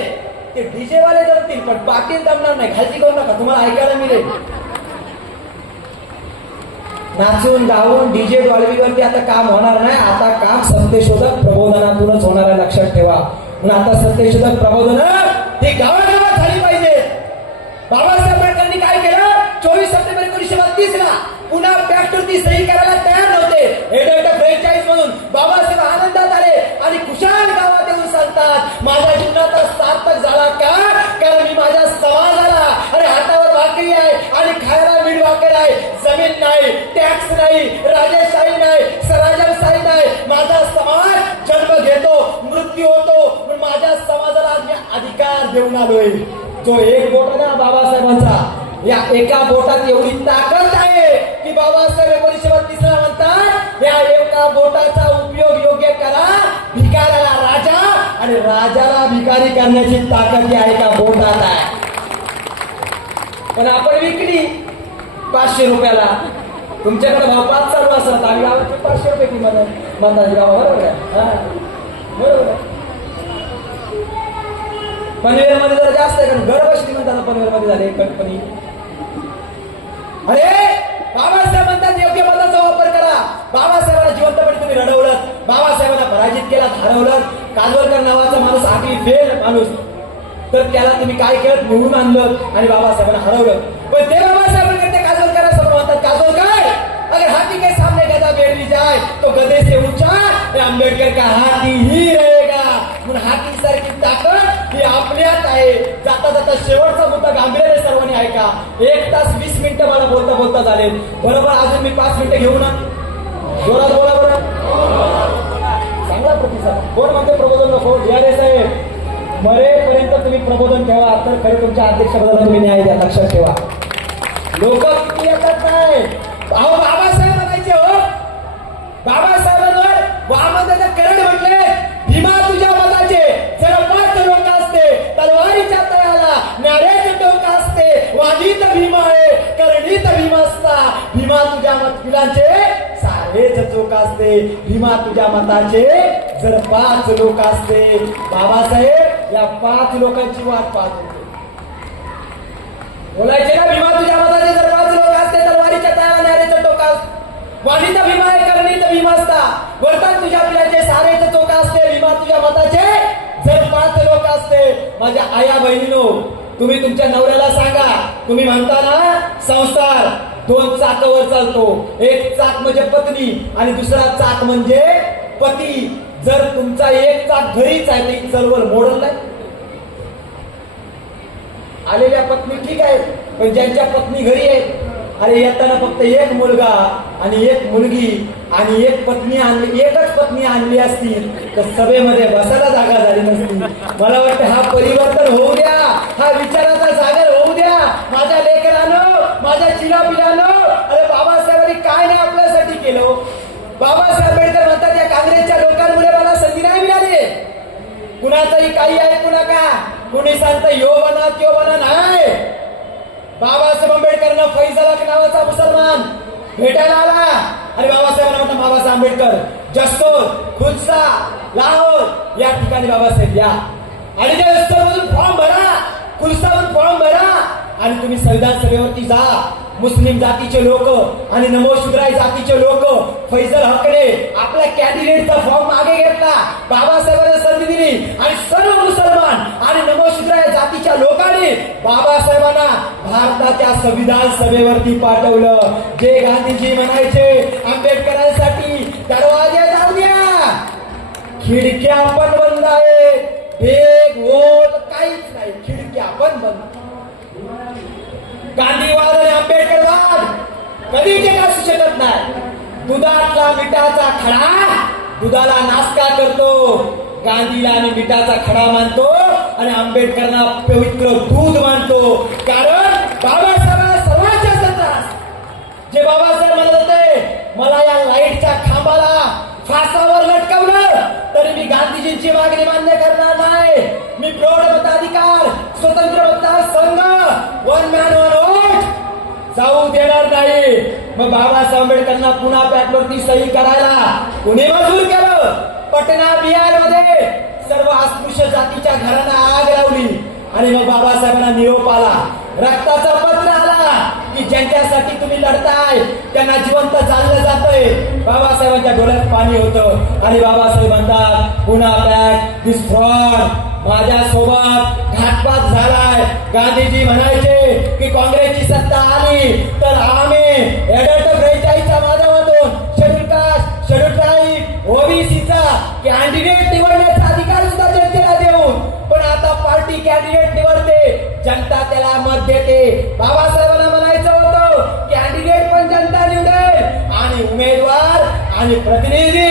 ते डीजे वाले जमतील, पण पाटील जमणार नाही. खालची करू नका, तुम्हाला ऐकायला मिळेल. नाचून गाऊन डीजे डॉल्बीवरती आता काम होणार नाही, आता काम सत्यशोधक प्रबोधनातूनच होणार आहे, लक्षात ठेवा. म्हणून आता सत्यशोधक प्रबोधन ही गावागावात झाली पाहिजे. बाबासाहेब आंबेडकरांनी काय केलं? 24 सप्टेंबर 1932 ला पुन्हा पॅक्टवरती सही करायला तयार नव्हते. एडल्ट फ्रँचाईज म्हणून बाबासाहेब आनंदात आले आणि खुशाल गावात येऊन सांगतात, माझ्या जीवनाचा सार्थक झाला का? कारण मी माझ्या समाजाला, अरे हातावर भाकरी आहे आणि खायला मीठ भाकर आहे, जमीन नाही, टॅक्स नाही, राजेशाही नाही, स्वराज्यशाही नाही. माझा समाज जन्म घेतो, मृत्यू होतो, पण माझ्या समाजाला आज मी अधिकार देऊन आलोय. जो एक बोट आहे ना बाबासाहेबांचा, या एका बोटात एवढी ताकद आहे की बाबासाहेब 1932 ला म्हणतात, या एका बोटाचा उपयोग योग्य करा, भिकाऱ्याला राजा आणि राजाला भिकारी करण्याची ताकद या एका बोटात आहे. पण आपण विकली 500 रुपयाला, तुमच्याकडे भाव 5 चालू असत, आम्ही गावाची 500 रुपये किंमत म्हणतात गावा, बरोबर आहे? बरोबर आहे. पनवेलमध्ये जरा जास्त आहे, कारण घर बसली म्हणतात पनवेलमध्ये झाले कंपनी. अरे बाबासाहेब म्हणतात योग्य पदाचा वापर करा. बाबासाहेबांना जिवंतपणे तुम्ही रडवलं, बाबासाहेबांना पराजित केला, हरवलं. काजोलकर नावाचा माणूस आठवी फेल माणूस, तर त्याला तुम्ही काय केलं? निवडून आणलं आणि बाबासाहेबांना हरवलं. पण ते बाबासाहेबांकडे ते काजोलकरांसमोर म्हणतात, काजोलकर अगर हाथी के सामने गदा बैठ भी जाए तो गधे से ऊंचा आंबेडकर का हाथी ही रहेगा. म्हणून हाथी सारखी ताकद ही आपल्यात आहे. जाता जाता शेवटचा मुद्दा गांभीर्याने सर्वांनी ऐका. 1 तास 20 मिनिटं मला बोलता बोलता झाले, बरोबर अजून मी 5 मिनिटं घेऊ ना. जोरात बोला बरं, चांगला प्रतिसाद. कोण म्हणते प्रबोधन नको? DRS साहेब, मरेपर्यंत तुम्ही प्रबोधन ठेवा, तर खरे तुमच्या अध्यक्षपदाला तुम्ही न्याय द्या, लक्षात ठेवा. लोक किती येतात नाही. अहो बाबासाहेब म्हणायचे, हो बाबासाहेबांवर वामनाचा करंट म्हटले, भीमा तुझ्या मताचे जर 5 लोक असते, तलवारीच्या तळाला न्याऱ्याचे टोक असते, वादीत भीमा आहे, करणीत भीमा असता. भीमा तुझ्या मतपिलांचे सारेच चोक असते, भीमा तुझ्या मताचे जर 5 लोक असते. बाबासाहेब या 5 लोकांची वाट पाहत होते. बोलायचे ना, भीमा तुझ्या मताचे जर 5 लोक असते, तलवारीच्या तळाला न्याऱ्याचे टोक असते, वादीत भीमा आहे, करणीत भीमा असता. वरतात तुझ्या पिलाचे सारेच चोक असते, भीमा तुझ्या मताचे जर 5 लोक असते. माझ्या आया बहिणीनो, तुम्ही तुमच्या नवऱ्याला सांगा, तुम्ही म्हणता ना संसार 2 चाकावर चालतो, एक चाक म्हणजे पत्नी आणि दुसरा चाक म्हणजे पती. जर तुमचा एक चाक घरीच आहे, ती चळवळ मोडल नाही. आलेल्या पत्नी ठीक आहे, पण ज्यांच्या पत्नी घरी आहेत, अरे येताना फक्त एक मुलगा आणि एक मुलगी आणि एक पत्नी आणली, एकच पत्नी आणली असती तर सभेमध्ये बसायला जागा झाली नसती. मला वाटतं हा परिवर्तन होऊ द्या, हा विचाराचा जागर होऊ द्या. माझ्या लेकरांनो, माझ्या चिला पिलांनो, अरे बाबासाहेबांनी काय नाही आपल्यासाठी केलं. बाबासाहेब आंबेडकर म्हणतात, या काँग्रेसच्या लोकांमुळे मला संधी नाही मिळाली. कुणाचंही काही ऐकू नका, कुणी सांगतं यो बना त्यो बना नाही. बाबासाहेब आंबेडकरांना फैजल हक नावाचा मुसलमान भेटायला आला आणि बाबासाहेबांना म्हटलं, बाबासाहेब आंबेडकर जसोर, खुलसा, लाहोर या ठिकाणी बाबासाहेब या आणि जसोरमधून फॉर्म भरा, खुलसामधून फॉर्म भरा आणि तुम्ही संविधान सभेवरती जा. मुस्लिम जातीचे लोक आणि नमोशुद्राय जातीचे लोक फैजल हकने आपल्या कॅन्डिडेटचा फॉर्म मागे घेतला, बाबासाहेबांना संधी दिली आणि सर्व मुसलमान आणि नमोशुद्राय जातीच्या लोकांनी बाबासाहेबांना भारताच्या संविधान सभेवरती पाठवलं. जे गांधीजी म्हणायचे, आंबेडकरांसाठी दरवाजे जाऊ द्या, खिडक्या पण बंद आहेत, भेग ओल काहीच नाही, खिडक्या पण बंद. गांधीवाद आणि आंबेडकरवाद कधी ते असू शकत नाही. दुधातला मिठाचा खडा दुधाला नासका करतो, गांधीला आणि मिठाचा खडा मानतो आणि आंबेडकरांना पवित्र दूध मानतो. कारण बाबासाहेबांना सर्वांच्या संतास जे बाबासाहेब म्हणत होते, मला या लाईटच्या खांबाला फासावर लटकवलं तरी मी गांधीजींची मागणी मान्य करणार नाही. मी प्रौढ मताधिकार, स्वतंत्र मतदार संघ, वन मॅन वन वोट जाऊ देणार नाही. मग बाबासाहेब आंबेडकरांना पुन्हा पॅटवरती सही करायला कुणी मजबूर केलं? पटना बिहार मध्ये सर्व अस्पृश्य जातीच्या घरांना आग लावली आणि मग बाबासाहेबांना निरोप आला, रक्ताचा पत्र आला की ज्यांच्यासाठी तुम्ही लढताय त्यांना जिवंत जाळलं जातंय. बाबासाहेबांच्या डोळ्यात पाणी होतं आणि बाबासाहेब म्हणतात, पुन्हा बॅक दिस फ्रॉड. माझ्यासोबत घातपात झालाय. गांधीजी म्हणायचे की काँग्रेसची सत्ता आली तर आम्ही एडल्ट फ्रँचाईजच्या माध्यमातून शेड्यूल कास्ट, शेड्यूल ट्राईब, ओबीसीचा कॅन्डिडेट निवडण्याचा अधिकार सुद्धा जनतेला देऊन, पण आता पार्टी कॅन्डिडेट निवडते, जनता त्याला मत देते. बाबासाहेबांना म्हणायचं होतं कॅन्डिडेट पण जनता निवडेल आणि उमेदवार आणि प्रतिनिधी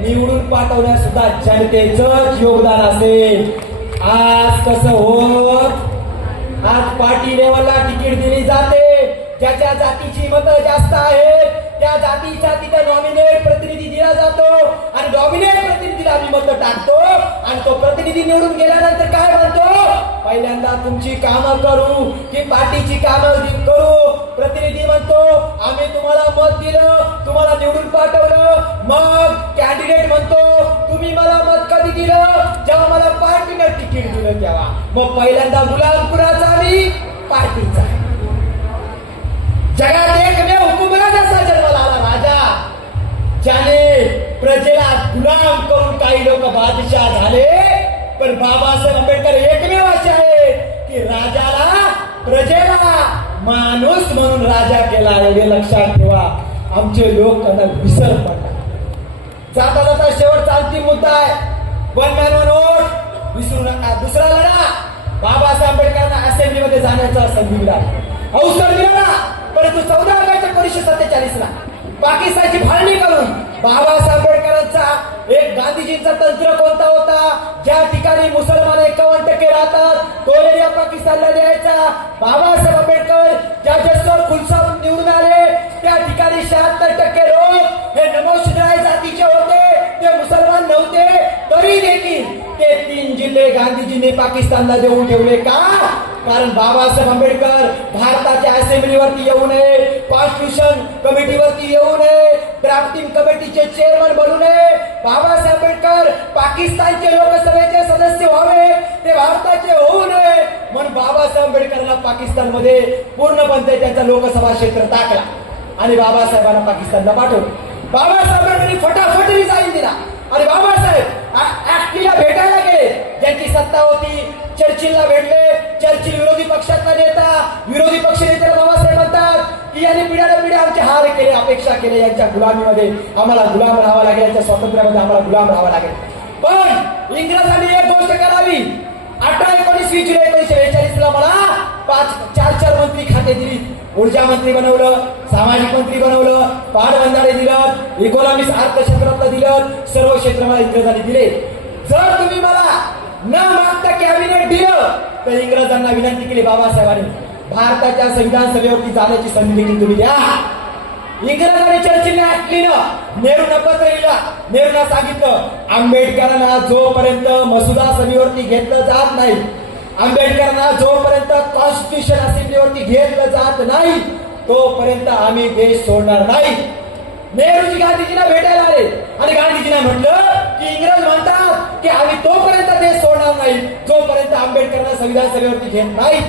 निवडून पाठवण्यास सुद्धा जनतेचंच योगदान असेल. आज कसं होत? आज पार्टी लेवलला तिकीट दिली जाते, ज्याच्या जातीची मतं जास्त आहेत त्या जातीचा तिथे नॉमिनेट प्रतिनिधी दिला जातो आणि नॉमिनेट प्रतिनिधीला आम्ही मतं टाकतो आणि तो प्रतिनिधी निवडून गेल्यानंतर काय म्हणतो, पहिल्यांदा तुमची कामं करू की पार्टीची कामं करू? प्रतिनिधी म्हणतो आम्ही तुम्हाला मत दिलं, तुम्हाला निवडून पाठवलं. मग कॅन्डिडेट म्हणतो तुम्ही मला मत कधी दिलं? जेव्हा मला पार्टीनं तिकीट दिलं तेव्हा. मग पहिल्यांदा गुलाम कुणाचा? आम्ही पार्टीचा. जगात एकमेव हुकुमराज असा जन्माला आला, राजा, ज्याने प्रजेला गुलाम करून काही लोक बादशाह झाले. पण बाबासाहेब आंबेडकर एकमेव असे आहेत की राजाला, प्रजेला माणूस म्हणून राजा केला. हे लक्षात ठेवा. आमचे लोक त्यांना विसर पडतात. जाता जाता शेवटचा अंतिम मुद्दा आहे, वन मॅन वन वोट विसरू नका. दुसरा लढा, बाबासाहेब आंबेडकरांना असेंब्लीमध्ये जाण्याचा संधी मिळाला, अवसर मिळाला. परंतु 14 ऑगस्ट 1947 ला पाकिस्तानची फाळणी करून बाबासाहेब आंबेडकरांचा एक गांधीजींचा तंत्र कोणता होता? ज्या ठिकाणी मुसलमान 51% राहतात तो एरिया पाकिस्तानला द्यायचा. बाबासाहेब आंबेडकर ज्या जसवर खुलसावून निवडून आले त्या ठिकाणी 76% लोक हे नमोशिराय जातीचे होते, ते मुसलमान नव्हते. तरी देखील ते 3 जिल्हे गांधीजींनी पाकिस्तानला देऊन ठेवले. का? कारण बाबासाहेब आंबेडकर भारताच्या असेंब्लीवरती येऊ नये, कॉन्स्टिट्यूशन कमिटीवरती येऊ नये, ड्राफ्टिंग कमिटीचे चेअरमन बनू नये. बाबासाहेब आंबेडकर पाकिस्तानचे लोकसभेचे सदस्य व्हावे, ते भारताचे होऊ नये म्हणून बाबासाहेब आंबेडकरांना पाकिस्तानमध्ये पूर्णपणे त्यांचा लोकसभा क्षेत्र टाकला आणि बाबासाहेबांना पाकिस्तानला पाठवलं. बाबासाहेब आंबेडकरांनी फटाफट रिझाईन दिला आणि बाबासाहेब ऍक्टिला भेटायला गेले. ज्यांची सत्ता होती चर्चिलला भेटले. चर्चिल विरोधी पक्षातला नेता, विरोधी पक्ष नेत्याला बाबासाहेब म्हणतात की यांनी पिढ्याला पिढ्या आमचे हार केले, अपेक्षा केले, यांच्या गुलामीमध्ये आम्हाला गुलाम राहावं लागेल, यांच्या स्वातंत्र्यामध्ये आम्हाला गुलाम राहावं लागेल. पण इंग्रजांनी एक गोष्ट करावी. 18-19 जुलै 1942 ला मला 4 मंत्री खाते दिली. ऊर्जा मंत्री बनवलं, सामाजिक मंत्री बनवलं, पाटबंधारे दिलं, इकॉनॉमिक्स अर्थशास्त्रातलं दिलं, सर्व क्षेत्र मला इंग्रजांनी दिले. जर तुम्ही मला न मागता कॅबिनेट दिलं तर इंग्रजांना विनंती केली बाबासाहेबांनी, भारताच्या संविधान सभेवरती जाण्याची संधी देखील तुम्ही द्या. इंग्रजांनी चर्चिलने ऍक्टलीनं नेहरूंना पत्र लिहिलं. नेहरूंना सांगितलं आंबेडकरांना जोपर्यंत मसुदा सभेवरती घेतलं जात नाही, आंबेडकरांना जोपर्यंत कॉन्स्टिट्यूशन असेंब्लीवरती घेतलं जात नाही तोपर्यंत आम्ही देश सोडणार नाही. नेहरूजी गांधीजींना भेटायला आले आणि गांधीजींना म्हटलं की इंग्रज म्हणतात की आम्ही तोपर्यंत देश सोडणार नाही जोपर्यंत आंबेडकरांना संविधान सभेवरती घेत नाही.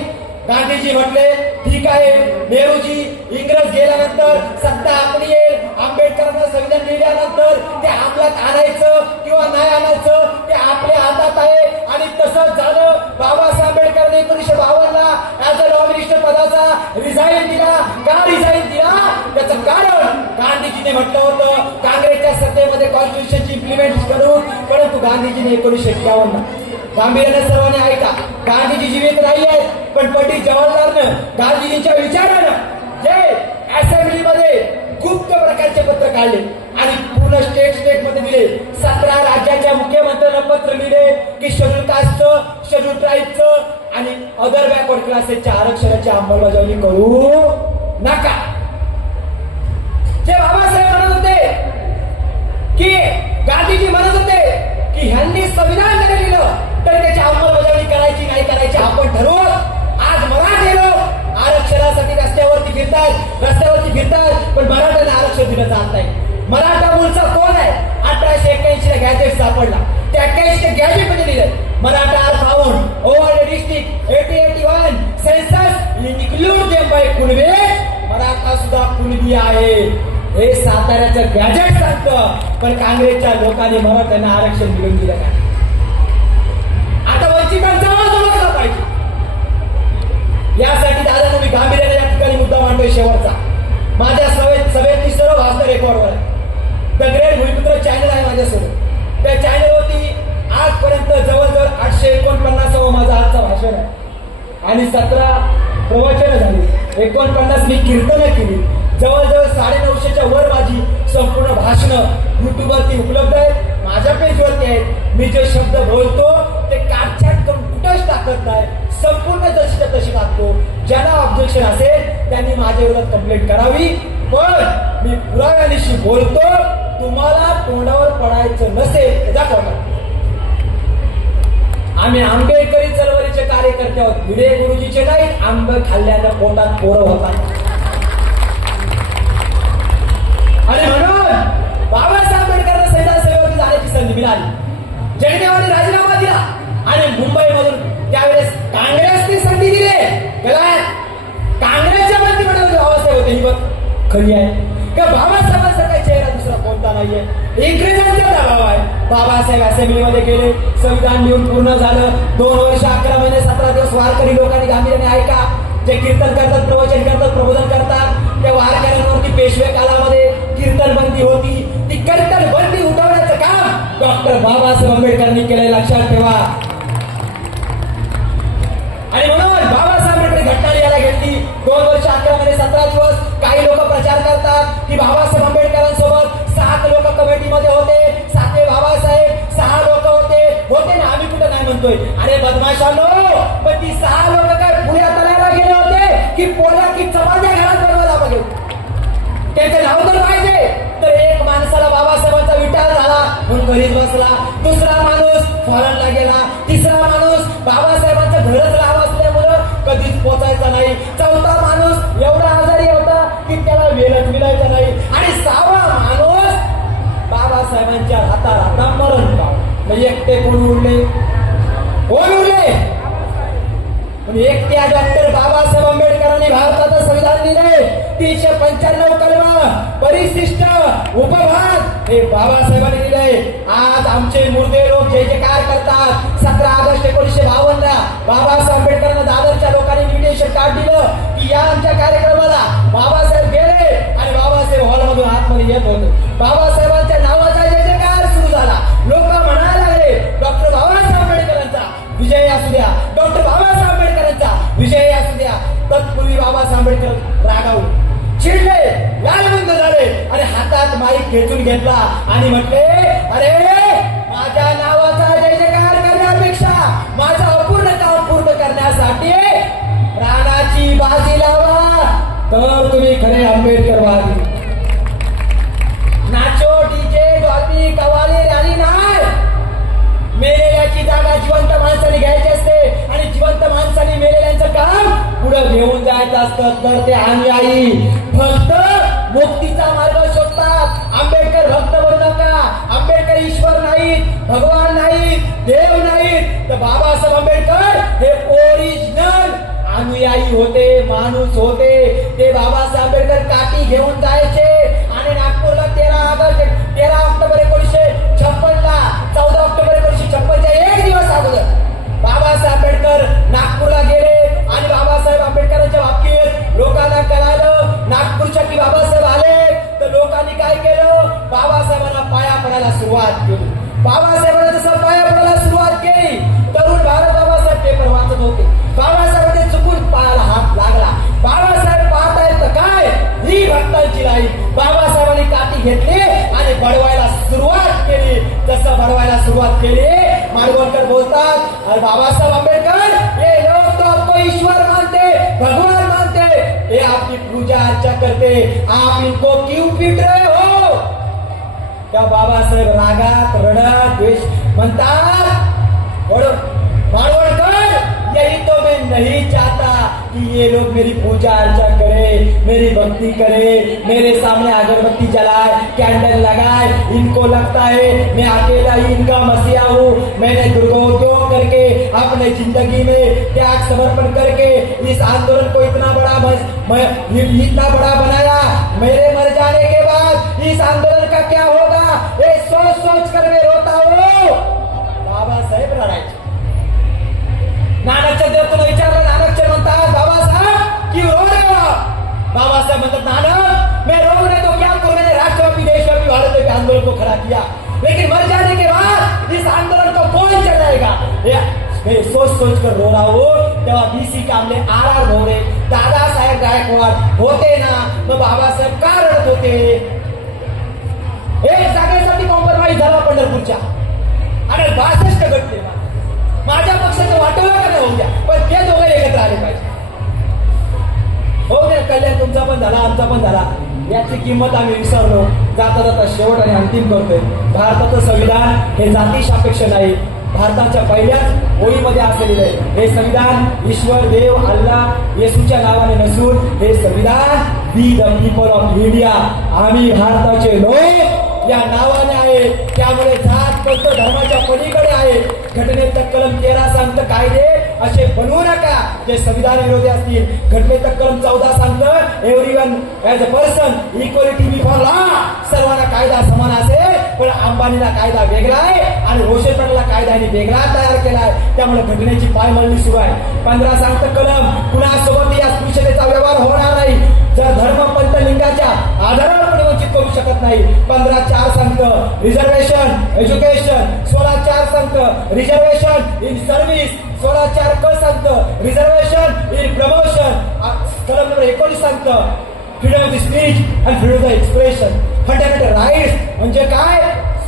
गांधीजी म्हटले ठीक आहे. नेहरूजी इंग्रज गेल्यानंतर सत्ता आपली येईल, आंबेडकरांना संविधान लिहिल्यानंतर ते अंमलात आणायचं किंवा नाही आणायचं ते आपल्या हातात आहे. आणि तसंच झालं. बाबासाहेब आंबेडकरांनी 1952 ला ऍज अ लॉ मिनिस्टर पदाचा रिझाईन दिला. का रिझाईन दिला? त्याचं कारण गांधीजीने म्हटलं होतं काँग्रेसच्या सत्तेमध्ये कॉन्स्टिट्यूशनची इम्प्लिमेंट करू, परंतु गांधीजीने 1951 गांभीर्याने सर्वांनी ऐका, गांधीजी जीवित नाही आहेत, पण पंडित जवाहरलालनं गांधीजींच्या विचारानं जे असेंब्लीमध्ये गुप्त प्रकारचे पत्र काढले आणि पूर्ण स्टेट मध्ये दिले. 17 राज्याच्या मुख्यमंत्र्यांना पत्र लिहिले की शेड्यूल कास्टचं, शेड्यूल ट्राईबचं आणि अदर बॅकवर्ड क्लासेसच्या आरक्षणाची अंमलबजावणी करू नका. जे बाबासाहेब म्हणत होते की गांधीजी म्हणत होते की ह्यांनी संविधान जरी लिहिलं तरी त्याची अंमलबजावणी करायची नाही करायची आपण ठरवू. आज मराठी लोक आरक्षणासाठी रस्त्यावरती फिरतात पण मराठ्याला आरक्षण दिलं जात नाही. मराठा मूळचा कोण आहे? 1881 ला गॅजेट सापडला, त्या 81 गॅजेट मध्ये लिहिलं Maratha are found over the district 8081 census include them by Kunbi. Maratha सुद्धा कुणबी आहे हे साताऱ्याचं गॅजेट सांगतं, पण काँग्रेसच्या लोकांनी मराठ्यांना आरक्षण मिळवून दिलं का? आता वंचितांचा आवाज ओळखला पाहिजे. यासाठी दादा मी गांभीर्याने या ठिकाणी मुद्दा मांडतोय शेवटचा. माझ्या सभेतली सर्व भाषण रेकॉर्डवर आहे. द ग्रेट भूमिपुत्र चॅनल आहे माझ्यासोबत. त्या चॅनलवरती आजपर्यंत जवळजवळ 849 माझा आजचा भाषण आहे आणि 17 प्रवचन झाली, 49 मी कीर्तनं केली. जवळजवळ 950च्या वर माझी संपूर्ण भाषणं युट्यूबवरती उपलब्ध आहेत, माझ्या पेजवरती आहेत. मी जे शब्द बोलतो ते काटछाट करून कुठंच टाकत नाही, संपूर्ण जशी तशी टाकतो. ज्यांना ऑब्जेक्शन असेल त्यांनी माझ्या विरोधात कंप्लेंट करावी, पण मी पुराव्यानिशी बोलतो. तुम्हाला तोंडावर पडायचं नसेल दाखवा. आम्ही आंबेडकरी चळवळीचे कार्यकर्ते आहोत, भिडे गुरुजीचे नाही. आंबे खाल्ल्यानं पोटात पोरं होतात आणि म्हणून बाबासाहेब आंबेडकरांना संविधान सभेवरती जाण्याची संधी मिळाली. जगदेवाने राजीनामा दिला आणि मुंबईमधून त्यावेळेस काँग्रेसने संधी दिली. काँग्रेसच्या मंत्रिमंडळामध्ये बाबासाहेब होते. ही बघ खरी आहे का? बाबासाहेबांचा काही चेहरा दुसरा कोणता नाहीये. इंग्रजांचा दबाव आहे. बाबासाहेब असेंब्लीमध्ये गेले, संविधान लिहून पूर्ण झालं. 2 वर्ष 11 महिने 17 दिवस वारकरी लोकांनी गांभीर्याने ऐका, जे कीर्तन करतात, प्रवचन करतात, प्रबोधन करतात, त्या वारकऱ्यांवरती पेशवे काळामध्ये कीर्तन बंदी होती. ती कीर्तन बंदी उठवण्याचं काम डॉक्टर बाबासाहेब आंबेडकरांनी केलंय, लक्षात ठेवा. आणि म्हणून बाबासाहेब आंबेडकर घटना लिहायला घेतली. 2 वर्ष 11 महिने 17 दिवस काही लोक प्रचार करतात की बाबासाहेब आंबेडकरांसोबत 7 लोक कमिटीमध्ये होते. 7 बाबासाहेब, 6 लोक होते ना. आम्ही कुठं नाही म्हणतोय, अरे बदमाशांनो, पण ती 6 लोक काय पुण्या तळ्याला गेले होते की पोळ्या की चपात्या घरात बनवायला पाहिजे? त्याचे नाव तर पाहिजे. तर एक माणसाला बाबासाहेबांचा विचार झाला म्हणून घरीच बसला, दुसरा माणूस फॉरेनला गेला, तिसरा माणूस बाबासाहेबांचं घरच लांब असल्यामुळं कधीच पोचायचा नाही, चौथा माणूस एवढा आजारी होता की त्याला वेळच मिळायचा नाही, आणि 6वा माणूस बाबासाहेबांच्या हाताला मरण पावला. म्हणजे एकटे कोण उरले? पण एकट्या डॉक्टर बाबासाहेब आंबेडकरांनी भारताचं संविधान लिहिले. 395 कलम, परिशिष्ट, उपभाग हे बाबासाहेबांनी लिहिलंय. आज आमचे मुर्दे लोक जे काय करतात. 17 ऑगस्ट 1952 ला बाबासाहेब आंबेडकरांना दादरच्या लोकांनी इन्व्हिटेशन कार्ड दिलं की या आमच्या कार्यक्रमाला. बाबासाहेब गेले आणि बाबासाहेब हॉलमधून आतमध्ये येत होते. बाबासाहेबांच्या नावाचा जे जयकार सुरू झाला. लोक म्हणायला लागले डॉक्टर बाबासाहेब आंबेडकरांचा विजय असू द्या, डॉक्टर बाबासाहेब आंबेडकरांचा विजय असू द्या. तत्पूर्वी बाबासाहेब आंबेडकर रागावले, चिडले, लालबंद झाले आणि हातात माईक खेचून घेतला आणि म्हटले, अरे माझ्या नावाचा जय जयकार करण्यापेक्षा माझं अपूर्ण काम पूर्ण करण्यासाठी प्राणाची बाजी लावा, तर तुम्ही खरे आंबेडकरवादी. Nacho, DJ, Dolby, qawwali rally नाही. मेलेल्याची जागा जिवंत माणसाने घ्यायची असते आणि जिवंत माणसाने मेलेल्यांचं काम पुढे घेऊन जायचं असतं. तर ते अनुयायी फक्त मुक्तीचा मार्ग शोधतात. आंबेडकर भक्त बनू नका. आंबेडकर ईश्वर नाहीत, भगवान नाहीत, देव नाहीत. तर बाबासाहेब आंबेडकर हे ओरिजिनल अनुयायी होते, माणूस होते. ते बाबासाहेब आंबेडकर काठी घेऊन जायचे आणि नागपूरला 13 ऑक्टोबर 1956 ला 14 ऑक्टोबर 1956च्या एक दिवस अगोदर बाबासाहेब आंबेडकर नागपूरला गेले आणि बाबासाहेब आंबेडकरांच्या बाबतीत लोकांना कळालं नागपूरच्या की बाबासाहेब आले तर लोक पडायला सुरुवात केली. बाबासाहेबांना जसं पाया पडायला सुरुवात केली, तरुण भारत बाबासाहेब पेपर वाचत होते. बाबासाहेबांनी चुकून पायाला हात लागला. बाबासाहेब पाहत आहेत तर काय, ही भक्तांची लाईन. बाबासाहेबांनी काठी घेतली आणि बडवायला सुरुवात केली. जसं बडवायला सुरुवात केली, माडगुळकर बोलतात, अरे बाबासाहेब आंबेडकर, ये लोग तो आपको ईश्वर मानते, भगवान मानते, ये आपकी पूजा अर्चा करते, आप इनको क्यों पीट रहे हो? त्या बाबासाहेब रागात रडत द्वेष म्हणतात, माडगुळकर, यही तो मैं नहीं चाहता कि ये लोग मेरी पूजा अर्चा करे, मेरी भक्ति करे, मेरे सामने अगरबत्ती जलाए, कैंडल लगाए. इनको लगता है मैं अकेला ही इनका मसीहा हूँ. मैंने दुर्गोद्योग करके अपने जिंदगी में त्याग समर्पण करके इस आंदोलन को इतना बड़ा बनाया. मेरे मर जाने के बाद इस आंदोलन का क्या होगा, ये सोच सोच कर मैं रोता हूँ. बाबासाहेब रडायचे. नानकच्या देवताला विचारलं, नानकचे म्हणतात, बाबासाहेब क्यों रो रहे हो? बाबासाहेब म्हणतात, नानक मैं रो रहे तो क्या करूं, मैंने राष्ट्रव्यापी देशव्यापी भारत के आंदोलन को खड़ा किया, लेकिन मर जाने के बाद इस आंदोलन को कौन चलाएगा? मैं सोच सोच कर रो रहा हूँ. तेव्हा बीसी कामले, आर भोरे, दादासाहेब गायकवाड होते ना, मग बाबासाहेब का रडत होते? एक जागेसाठी कॉम्प्रोमाइज झाला पंढरपूरच्या आणि 62 गट. माझ्या पक्षाचं वाटवलं का नाही होऊ द्या, पण ते दोघं एकत्र आले पाहिजे. हो द्या, कल्याण तुमचा पण झाला, आमचा पण झाला. याची किंमत आम्ही विसरलो. जाता जाता शेवट आणि अंतिम करतोय. भारताचं संविधान हे जाती सापेक्ष नाही, भारताच्या पहिल्याच ओळीमध्ये असलेले आहे. हे संविधान ईश्वर, देव, अल्लाह, येशूच्या नावाने नसून हे संविधान we the people of India, आम्ही भारताचे लोक या नावाने आहे. त्यामुळे जात पंथ धर्माच्या पलीकडे आहे. घटनेचा कलम 13 सांगतं कायदे असे बनवू नका जे संविधान विरोधी असतील. घटनेचा कलम 14 सांगतं everyone as a person equality before law, सर्वांना कायदा समान असेल. पण अंबानीला कायदा वेगळा आहे आणि रोशन पटेलला कायद्याने वेगळा तयार केला आहे. त्यामुळे घटनेची पायमल्ली सुरू आहे. 15 सांगतं कलम, कुणासोबत या स्पृश्यतेचा व्यवहार होणार नाही जर धर्म पंथ लिंगाच्या आधारावर कोणी वंचित करू शकत नाही. 15.4 सांगतं रिझर्वेशन एज्युकेशन. 16.4 सांगतं रिझर्वेशन इन सर्व्हिस. 16.4 क सांगतं रिझर्वेशन इन प्रमोशन. कलम नंबर 19 सांगतं freedom of speech and freedom of expression. Fundamental rights म्हणजे काय?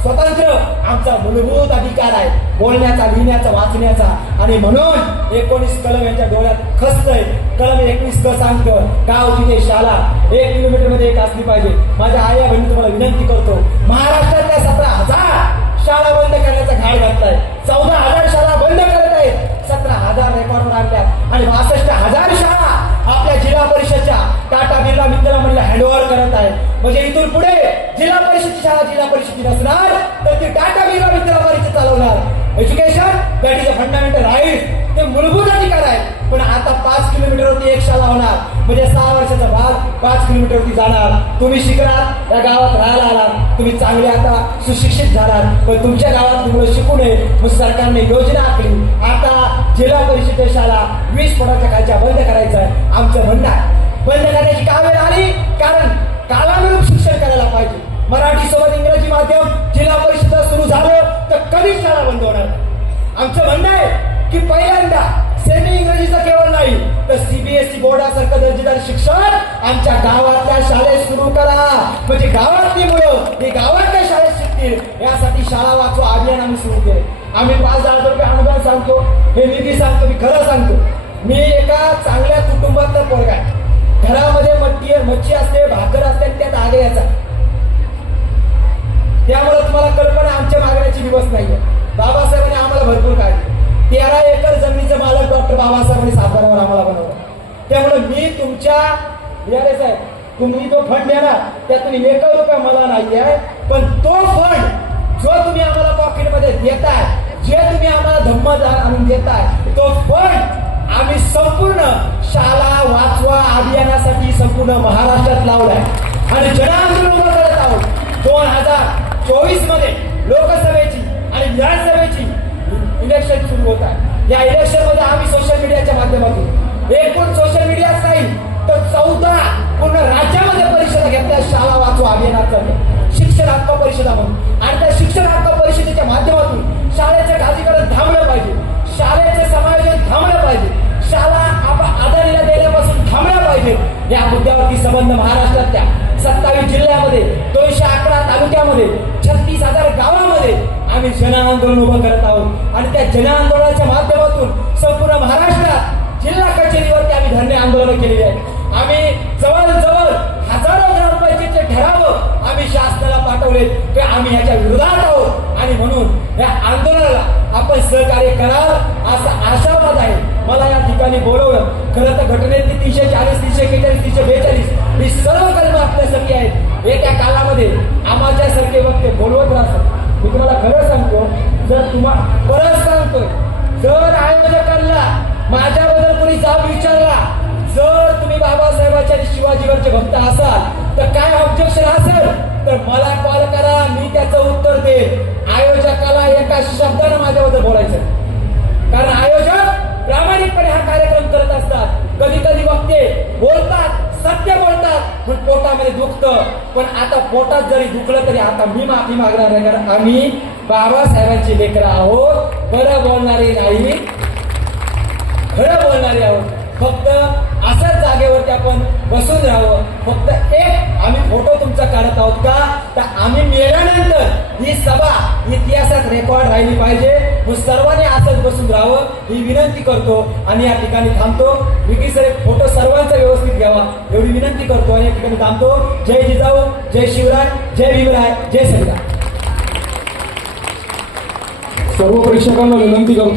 स्वतंत्र आमचा मूलभूत अधिकार आहे, बोलण्याचा, लिहिण्याचा, वाचण्याचा. आणि म्हणून 19 कलम यांच्या डोळ्यात खचतंय. कलम 21 क सांगतं गाव तिथे शाळा 1 किलोमीटर मध्ये एक असली पाहिजे. माझ्या आया बहिणी तुम्हाला विनंती करतो, महाराष्ट्रातल्या 17,000 शाळा बंद करण्याचा घाट घातलाय. 14,000 शाळा बंद करत आहेत. 17,000 रेकॉर्डवर आणल्यात आणि 62,000 शाळा आपल्या जिल्हा परिषदच्या टाटा बिर्ला मित्र मंडळाला हँडओव्हर करत आहे. म्हणजे इथून पुढे जिल्हा परिषदची शाळा जिल्हा परिषदची नसणार, तर ती टाटा बिर्ला मित्र परिषद चालवणार. Education that is a fundamental right, ते मूलभूत अधिकार आहे. पण आता 5 किलोमीटरवरती एक शाळा होणार, म्हणजे 6 वर्षाचा भाग 5 किलोमीटरवरती जाणार. तुम्ही शिकणार, या गावात राहायला आलात, तुम्ही चांगले आता सुशिक्षित झालात, पण तुमच्या गावात तुम्हाला शिकू नये मग सरकारने योजना आखली. आता जिल्हा परिषदेच्या शाळा 20 फुटाच्या खालच्या बंद करायचं आहे. आमचं म्हणणं आहे बंद करण्याची का वेळ आली? कारण कालानुरूप शिक्षण करायला पाहिजे. मराठी सोबत इंग्रजी माध्यम जिल्हा परिषद सुरू झालं तर कधीच शाळा बंद होणार. आमचं म्हणणं आहे की पहिल्यांदा सेमी इंग्रजीचं केवळ नाही तर सीबीएसई बोर्डासारखं दर्जेदार शिक्षण आमच्या गावातल्या शाळेत सुरू करा. म्हणजे गावातली मुलं हे गावातल्या शाळेत शिकतील. यासाठी शाळा वाचवा अभियान आम्ही सुरू केले. आम्ही 5,000 रुपये अनुदान सांगतो, हे निधी सांगतो, मी खरं सांगतो. मी एका चांगल्या कुटुंबातला पोरगा आहे. घरामध्ये मच्छी असते, भाकर असते, त्यात आगे याचा. त्यामुळे तुम्हाला कल्पना आमच्या मागण्याची दिवस नाहीये. बाबासाहेबांनी आम्हाला भरपूर काढली. 13 एकर जमिनीचं मालक डॉक्टर बाबासाहेबांनी साताऱ्यावर आम्हाला बनवलं. त्यामुळे मी तुमच्या साहेब तुम्ही जो फंड देणार त्यातून 1 रुपया मला नाही आहे, पण तो फंड जो तुम्ही आम्हाला पॉकेटमध्ये देताय, जे तुम्ही आम्हाला धम्मदार आणून देताय, तो फंड आम्ही संपूर्ण शाळा वाचवा अभियानासाठी संपूर्ण महाराष्ट्रात लावलाय आणि जनआंदोलन उभं करत आहोत. 2024 मध्ये लोकसभेची आणि विधानसभेची इलेक्शन सुरू होत आहे. या इलेक्शन मध्ये आम्ही सोशल मीडियाच्या माध्यमातून एकूण सोशल मीडियाच नाही तर 14 पूर्ण राज्यामध्ये परिषदा घेतल्या शाळा वाचवा अभियानाचं, शिक्षण हक्क परिषदा म्हणून. आणि त्या या मुद्द्यावरती संबंध महाराष्ट्रातल्या 27 जिल्ह्यामध्ये 211 तालुक्यामध्ये 36,000 गावामध्ये आम्ही जन आंदोलन उभं करत आहोत आणि त्या जन आंदोलनाच्या माध्यमातून संपूर्ण महाराष्ट्रात जिल्हा कचेरीवरती आम्ही धरणे आंदोलन केलेली आहे. आम्ही जवळजवळ हजारो ग्रामपंचायतीचे ठराव आम्ही शासनाला पाठवले की आम्ही ह्याच्या विरोधात आहोत आणि म्हणून या आंदोलनाला आपण सहकार्य कराल असा आशावाद आहे. मला या ठिकाणी बोलवलं. खरं तर घटनेतली 340, 341, 342 ही सर्व कलमं आपल्यासाठी आहेत. येत्या काळामध्ये आम्हाच्यासारखे वक्ते बोलवत राहतात. मी तुम्हाला खरं सांगतो, जर तुम्हाला परत सांगतोय, जर आयोजकांना माझ्याबद्दल कोणी जाब विचारला, जर तुम्ही बाबासाहेबांच्या आणि शिवाजीवरचे भक्त असाल तर काय ऑब्जेक्शन असेल तर मला कॉल करा, मी त्याचं उत्तर देईन. आयोजकाला एका शब्दानं माझ्याबद्दल बोलायचं, कारण आयोजक प्रामाणिकपणे हा कार्यक्रम करत असतात. कधी कधी वक्ते बोलतात, सत्य बोलतात, पण पोटामध्ये दुखतं. पण आता पोटात जरी दुखलं तरी आता मी माफी मागणार नाही, कारण आम्ही बाबासाहेबांची लेकरं आहोत. खरं बोलणारे नाही, खरं बोलणारे आहोत. फक्त अशाच जागेवरती आपण बसून राहावं. फक्त एक आम्ही फोटो तुमचा काढत आहोत का, तर आम्ही मेल्यानंतर ही सभा इतिहासात रेकॉर्ड राहिली पाहिजे. सर्वांनी असंच बसून राहावं ही विनंती करतो आणि या ठिकाणी थांबतो. विकी सर फोटो सर्वांचा व्यवस्थित घ्यावा एवढी विनंती करतो आणि या ठिकाणी थांबतो. जय जिजाऊ, जय शिवराय, जय भीमराय, जय संविधान. सर्व प्रेक्षकांना विनंती करतो.